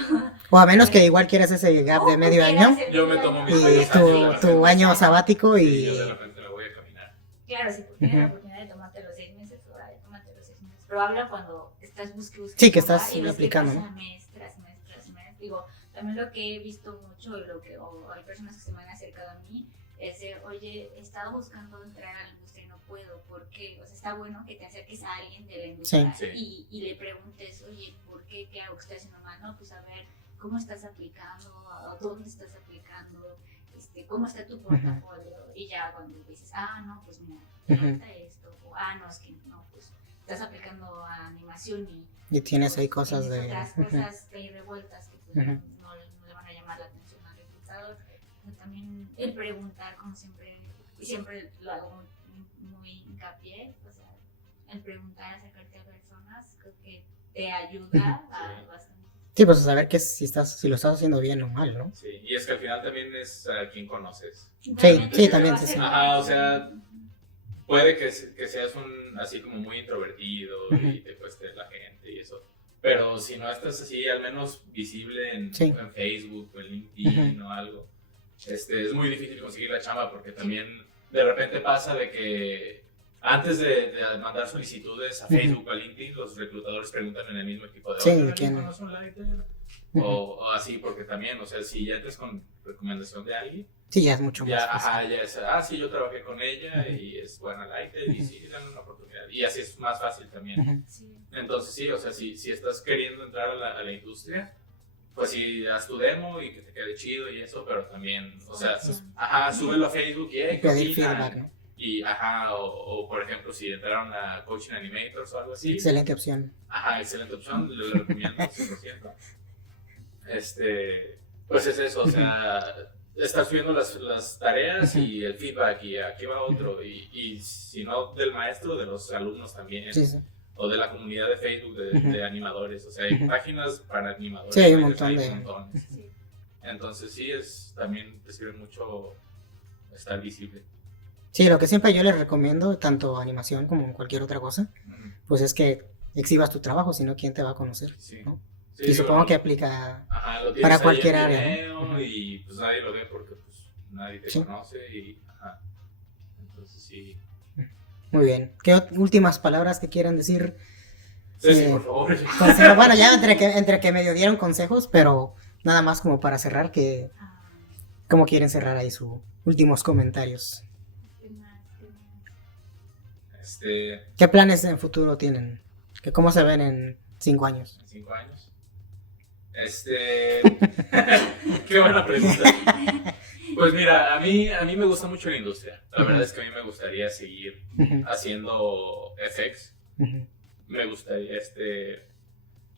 O a menos que igual quieras ese gap de medio año Yo me tomo mis y medios años, tu año sabático Sí, yo de y... repente me voy a caminar. claro, si tienes la oportunidad de tomarte los 6 meses, ahora tómate los 6 meses, pero habla cuando estás buscando Sí, que chamba estás y ves que aplicando, pasa ¿no? mes tras mes tras mes, digo, también lo que he visto mucho y lo que, o hay personas que se me han acercado a mí, es de, oye, he estado buscando entrar a la industria y no puedo, ¿por qué? O sea, está bueno que te acerques a alguien de la industria Sí. y le preguntes, oye, ¿por qué? ¿Qué hago que estoy haciendo mal? No, pues a ver, ¿cómo estás aplicando? ¿A dónde estás aplicando? ¿Cómo está tu portafolio? Y ya cuando dices, no, pues mira, te falta esto, o no, es que no, pues estás aplicando a animación Y tienes pues, ahí cosas tienes de... otras cosas que hay revueltas que pues, Ujú. no le van a llamar la atención al reclutador. Pero también el preguntar, como siempre, y siempre lo hago muy hincapié, o sea, el preguntar, acercarte a personas, creo que te ayuda a bastante. Sí, pues a saber que si lo estás haciendo bien o mal, ¿no? Sí, y es que al final también es a quien conoces. sí, Realmente también, lo va a sí, hacer sí. Ajá, o sea, puede que seas así como muy introvertido y te cueste la gente y eso. Pero si no estás así, al menos visible en Facebook o en LinkedIn o algo, es muy difícil conseguir la chamba porque también de repente pasa de que antes de mandar solicitudes a Facebook o a LinkedIn, los reclutadores preguntan en el mismo equipo de, Sí, oye, ¿de ¿alguien quién? conoce un lighter? O así, porque también, o sea, si ya entras con recomendación de alguien, Sí, ya es mucho más ya, fácil. ya es, sí, yo trabajé con ella y es buena lighter y sí, dame una oportunidad. Y así es más fácil también. Sí. Entonces sí, o sea, si estás queriendo entrar a la industria, pues sí, haz tu demo y que te quede chido y eso, pero también, o sea, súbelo a Facebook y Y pedir feedback, ¿no? Y, o por ejemplo, si entraron a Coaching Animators o algo así. Excelente opción. Excelente opción, lo recomiendo 100%. Pues es eso, o sea, estar subiendo las tareas y el feedback y aquí va otro, y si no del maestro, de los alumnos también. Sí, sí. O de la comunidad de Facebook de animadores, o sea, hay páginas para animadores. Sí, hay un montón de... montones. Sí. Entonces sí, también te sirve mucho estar visible. Sí, lo que siempre yo les recomiendo, tanto animación como cualquier otra cosa, pues es que exhibas tu trabajo, si no, ¿quién te va a conocer? Sí. ¿no? Sí, Y supongo que aplica lo tienes para ahí cualquier en área, video, ¿no? y pues nadie lo ve porque pues nadie te Sí. conoce y entonces sí. Muy bien. ¿Qué últimas palabras que quieran decir? Ceci, por favor. Bueno, ya entre que medio dieron consejos, pero nada más como para cerrar, que ¿cómo quieren cerrar ahí sus últimos comentarios? ¿Qué más? ¿Qué planes en futuro tienen? ¿Cómo se ven en 5 años? En 5 años. Qué buena pregunta. Pues mira, a mí me gusta mucho la industria. La verdad es que a mí me gustaría seguir haciendo FX. Me gustaría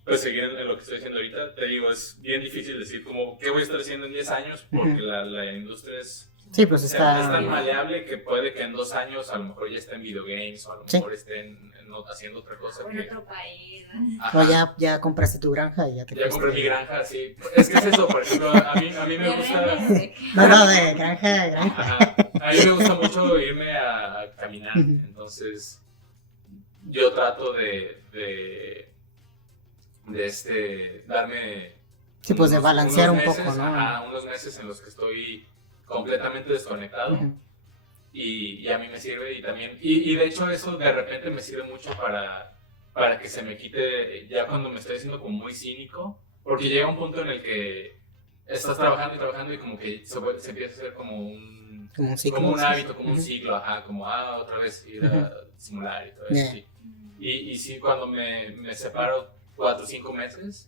pues seguir en lo que estoy haciendo ahorita. Te digo, es bien difícil decir como qué voy a estar haciendo en 10 años porque la industria es Sí, pues es está... tan maleable que puede que en 2 años a lo mejor ya esté en videogames o a lo mejor estén haciendo otra cosa. O en otro país. O ya compraste tu granja y ya te Ya fuiste. compré mi granja, sí. Es que es eso, por ejemplo, a mí me gusta... No, de granja. Ajá. A mí me gusta mucho irme a caminar, entonces yo trato de darme... Sí, pues de balancear un poco, ¿no? Unos meses en los que estoy completamente desconectado. Y a mí me sirve y también... Y de hecho eso de repente me sirve mucho para que se me quite ya cuando me estoy haciendo como muy cínico, porque llega un punto en el que estás trabajando y como que se empieza a hacer como un ciclo, como un hábito, como un ciclo, como otra vez ir a simular y todo eso. Y sí, cuando me separo 4 o 5 meses...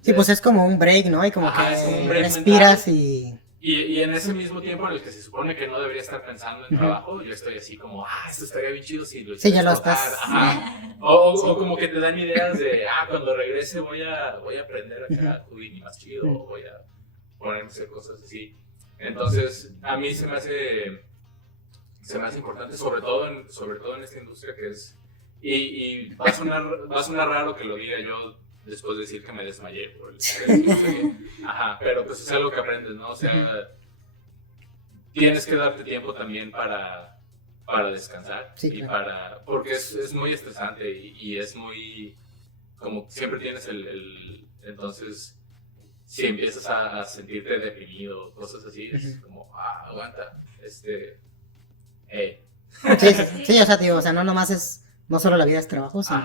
Sí, pues es como un break, ¿no? Y como que es como un break respiras mental. y Y en ese mismo tiempo en el que se supone que no debería estar pensando en trabajo, yo estoy así como, esto estaría bien chido si lo Sí, ya lo explotar. estás. Ajá. O como que te dan ideas de, cuando regrese voy a aprender a Houdini más chido, o voy a ponerme a hacer cosas así. Entonces, a mí se me hace importante, sobre todo en esta industria que es, y va a sonar raro que lo diga yo después de decir que me desmayé por el ajá, pero pues es algo que aprendes, ¿no? O sea, tienes que darte tiempo también para descansar, Sí, y claro. porque es muy estresante y es muy, como siempre tienes entonces, si empiezas a sentirte deprimido, cosas así, es como, aguanta, Sí, o sea, tío, o sea, no nomás es, no solo la vida es trabajo, sino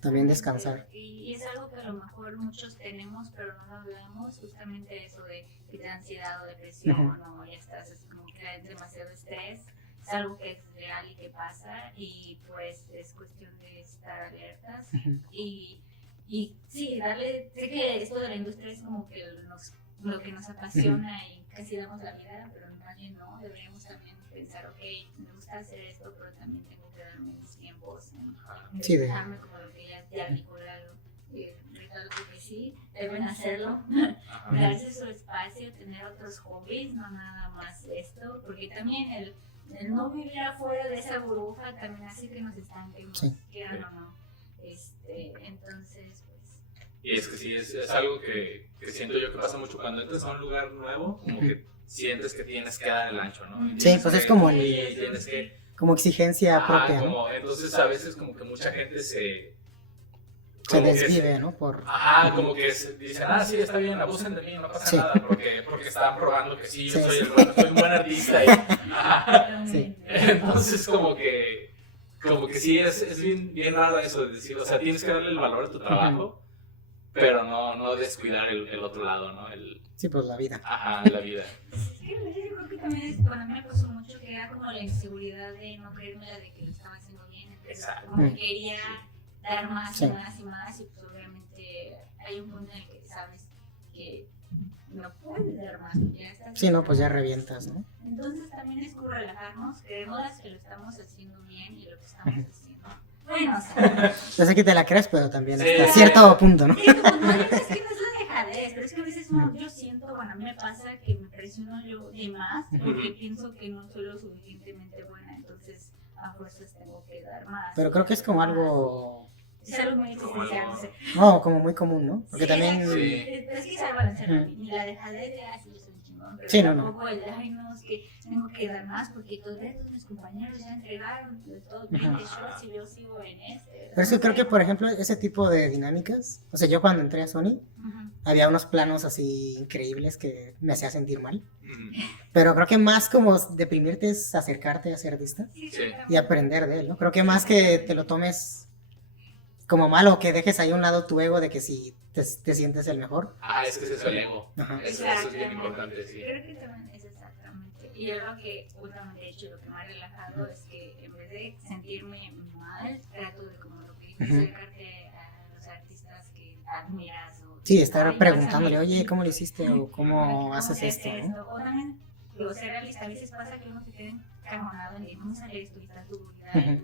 también descansar. Y es algo que a lo mejor muchos tenemos, pero no lo hablamos, justamente eso de que te da ansiedad o depresión, o ya estás así como que hay demasiado estrés. Es algo que es real y que pasa, y pues es cuestión de estar alertas. Y sí, sé que esto de la industria es como que lo que nos apasiona y casi damos la vida, pero más bien no, deberíamos también pensar, ok, me gusta hacer esto, pero también tengo que darme mis tiempos en dejarme, como lo que ya dijo Lalo, Ricardo, que sí, deben hacerlo, darse su espacio, tener otros hobbies, no nada más esto, porque también el no vivir afuera de esa burbuja también hace que nos estanquemos, quieran o no. Entonces, pues... Y es que sí, es algo que siento yo que pasa mucho cuando entras a un lugar nuevo, como que sientes que tienes que dar el ancho, ¿no? Sí, pues es como como exigencia propia, ¿no? Entonces a veces como que mucha gente se desvive, ¿no? Como que dicen, sí, está bien, abusen de mí, no pasa nada, porque están probando que sí, yo soy un buen artista. Entonces como que sí, es bien raro eso de decir, o sea, tienes que darle el valor a tu trabajo, pero no descuidar el otro lado, ¿no? Sí, pues la vida. La vida. Yo creo que también a mí me pasó mucho que era como la inseguridad de no creerme de que lo estaba haciendo bien, entonces como que quería dar más y más y más, y pues obviamente hay un punto en el que sabes que no puedes dar más, ya estás... Sí, no, pues ya revientas, ¿no? Entonces también es como relajarnos, creemos que lo estamos haciendo bien y lo que estamos haciendo. Bueno, o sea... Yo sé que te la crees, pero también hasta cierto punto, ¿no? Cierto punto, no es que no es la dejadez, pero es que a veces yo siento, bueno, a mí me pasa que me presiono yo de más porque pienso que no soy lo suficientemente buena, entonces a fuerzas tengo que dar más. Pero creo que es como algo... Es algo muy existencial, no sé. No, como muy común, ¿no? Porque también... Pero es que sabe balancear ni la dejadez de, yo soy un chingón, pero tampoco el, no, es que tengo que dar más porque todos mis compañeros ya entregaron todo 20 shots y yo sigo en Pero es que creo que, por ejemplo, ese tipo de dinámicas, o sea, yo cuando entré a Sony, había unos planos así increíbles que me hacía sentir mal. Pero creo que más como deprimirte es acercarte a ser artista y aprender de él, ¿no? Creo que más que te lo tomes como malo, que dejes ahí a un lado tu ego de que si te sientes el mejor. Es que ese es el ego. Eso es bien importante, sí. Creo que también es exactamente. Y yo lo que últimamente he hecho, lo que me ha relajado es que en vez de sentirme mal, trato de, como lo que dije, acercarte a los artistas que admiras. Sí, estar preguntándole, oye, ¿cómo lo hiciste? O ¿cómo haces esto? ¿No? O también, digo, ser realista, a veces pasa que uno se queda encajonado en que no me sale esto y estás dudar,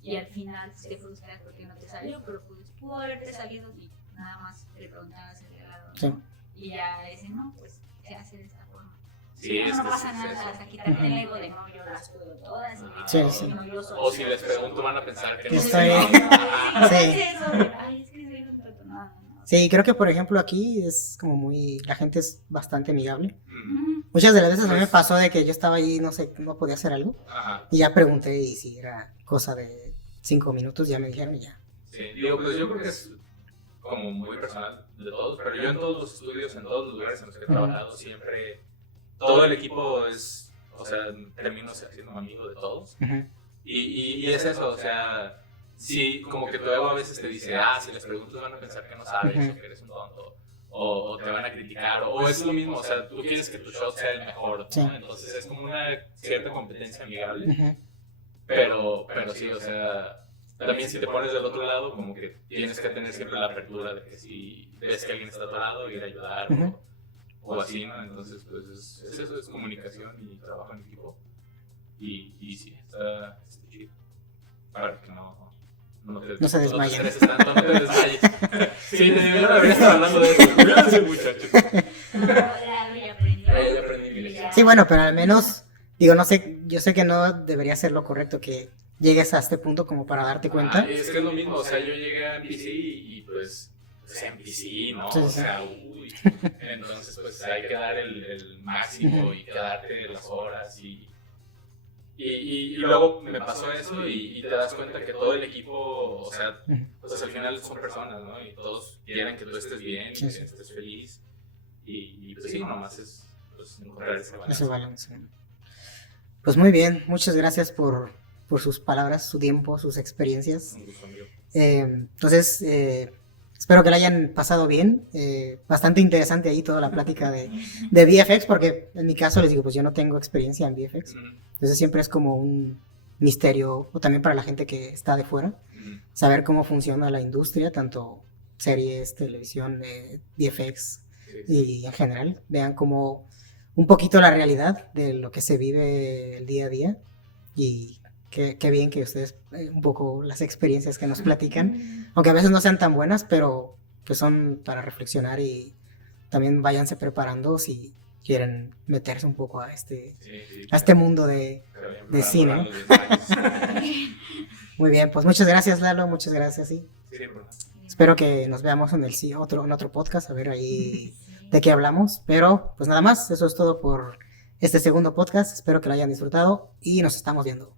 y al final te frustras porque no te salió, pero pudo haberte salido y nada más te preguntabas el lado, ¿no? Y ya dicen, no, pues se hace de esta forma. Sí, no pasa nada, hasta quitarte el ego de no, yo las puedo todas. No, yo soy o si les pregunto van a pensar que no estoy... Ay, es que soy un retornado. Sí, creo que por ejemplo aquí es como muy, la gente es bastante amigable. Muchas de las veces a mí me pasó de que yo estaba ahí, no sé, no podía hacer algo. Y ya pregunté y si era cosa de 5 minutos, ya me dijeron y ya. Sí, digo, pues yo creo que es como muy personal de todos, pero yo en todos los estudios, en todos los lugares en los que he trabajado, siempre todo el equipo es, o sea, termino siendo amigo de todos. Y es eso, o sea, sí, como que tu ego a veces te dice, si les preguntas van a pensar que no sabes, o que eres un tonto, o te van a criticar, o es lo mismo, o sea, tú quieres que tu show sea el mejor, ¿no? Entonces es como una cierta competencia amigable, pero sí, o sea, también si te pones del otro lado, como que tienes que tener siempre la apertura de que si ves que alguien está a tu lado, ir a ayudar, o así, ¿no? Entonces, pues es eso, es comunicación y trabajo en equipo. Y sí, está chido. Para que no se desmayen. No te estreses tanto, no te desmayes. Sí, te digo, yo debería estar hablando de eso. Cuídense, muchachos. Ya aprendí. Ya aprendí mi lección. Sí, bueno, pero al menos, digo, no sé, yo sé que no debería ser lo correcto que llegues a este punto como para darte cuenta. Es que es lo mismo, o sea, yo llegué a NPC y pues NPC, ¿no? Sí, o sí. sea, uy. Entonces, pues hay que dar el máximo y quedarte las horas y luego me pasó eso y te das cuenta que todo el equipo, o sea, pues al final son personas, ¿no? Y todos quieren que tú estés bien, Sí, que sí. estés feliz. Y pues sí, nomás es pues, encontrar ese balance. Ese balance. Pues muy bien, muchas gracias por sus palabras, su tiempo, sus experiencias. Un gusto, amigo. Entonces, espero que la hayan pasado bien. Bastante interesante ahí toda la plática de VFX, porque en mi caso les digo, pues yo no tengo experiencia en VFX. Entonces siempre es como un misterio, o también para la gente que está de fuera, saber cómo funciona la industria, tanto series, televisión, VFX y en general. Vean como un poquito la realidad de lo que se vive el día a día y qué bien que ustedes un poco las experiencias que nos platican, aunque a veces no sean tan buenas, pero que son para reflexionar y también váyanse preparando si quieren meterse un poco a este mundo de cine. Muy bien, pues muchas gracias Lalo, muchas gracias, sí. Espero que nos veamos en otro podcast, a ver ahí de qué hablamos, pero pues nada más, eso es todo por este segundo podcast, espero que lo hayan disfrutado y nos estamos viendo.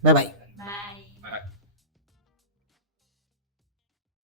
Bye bye.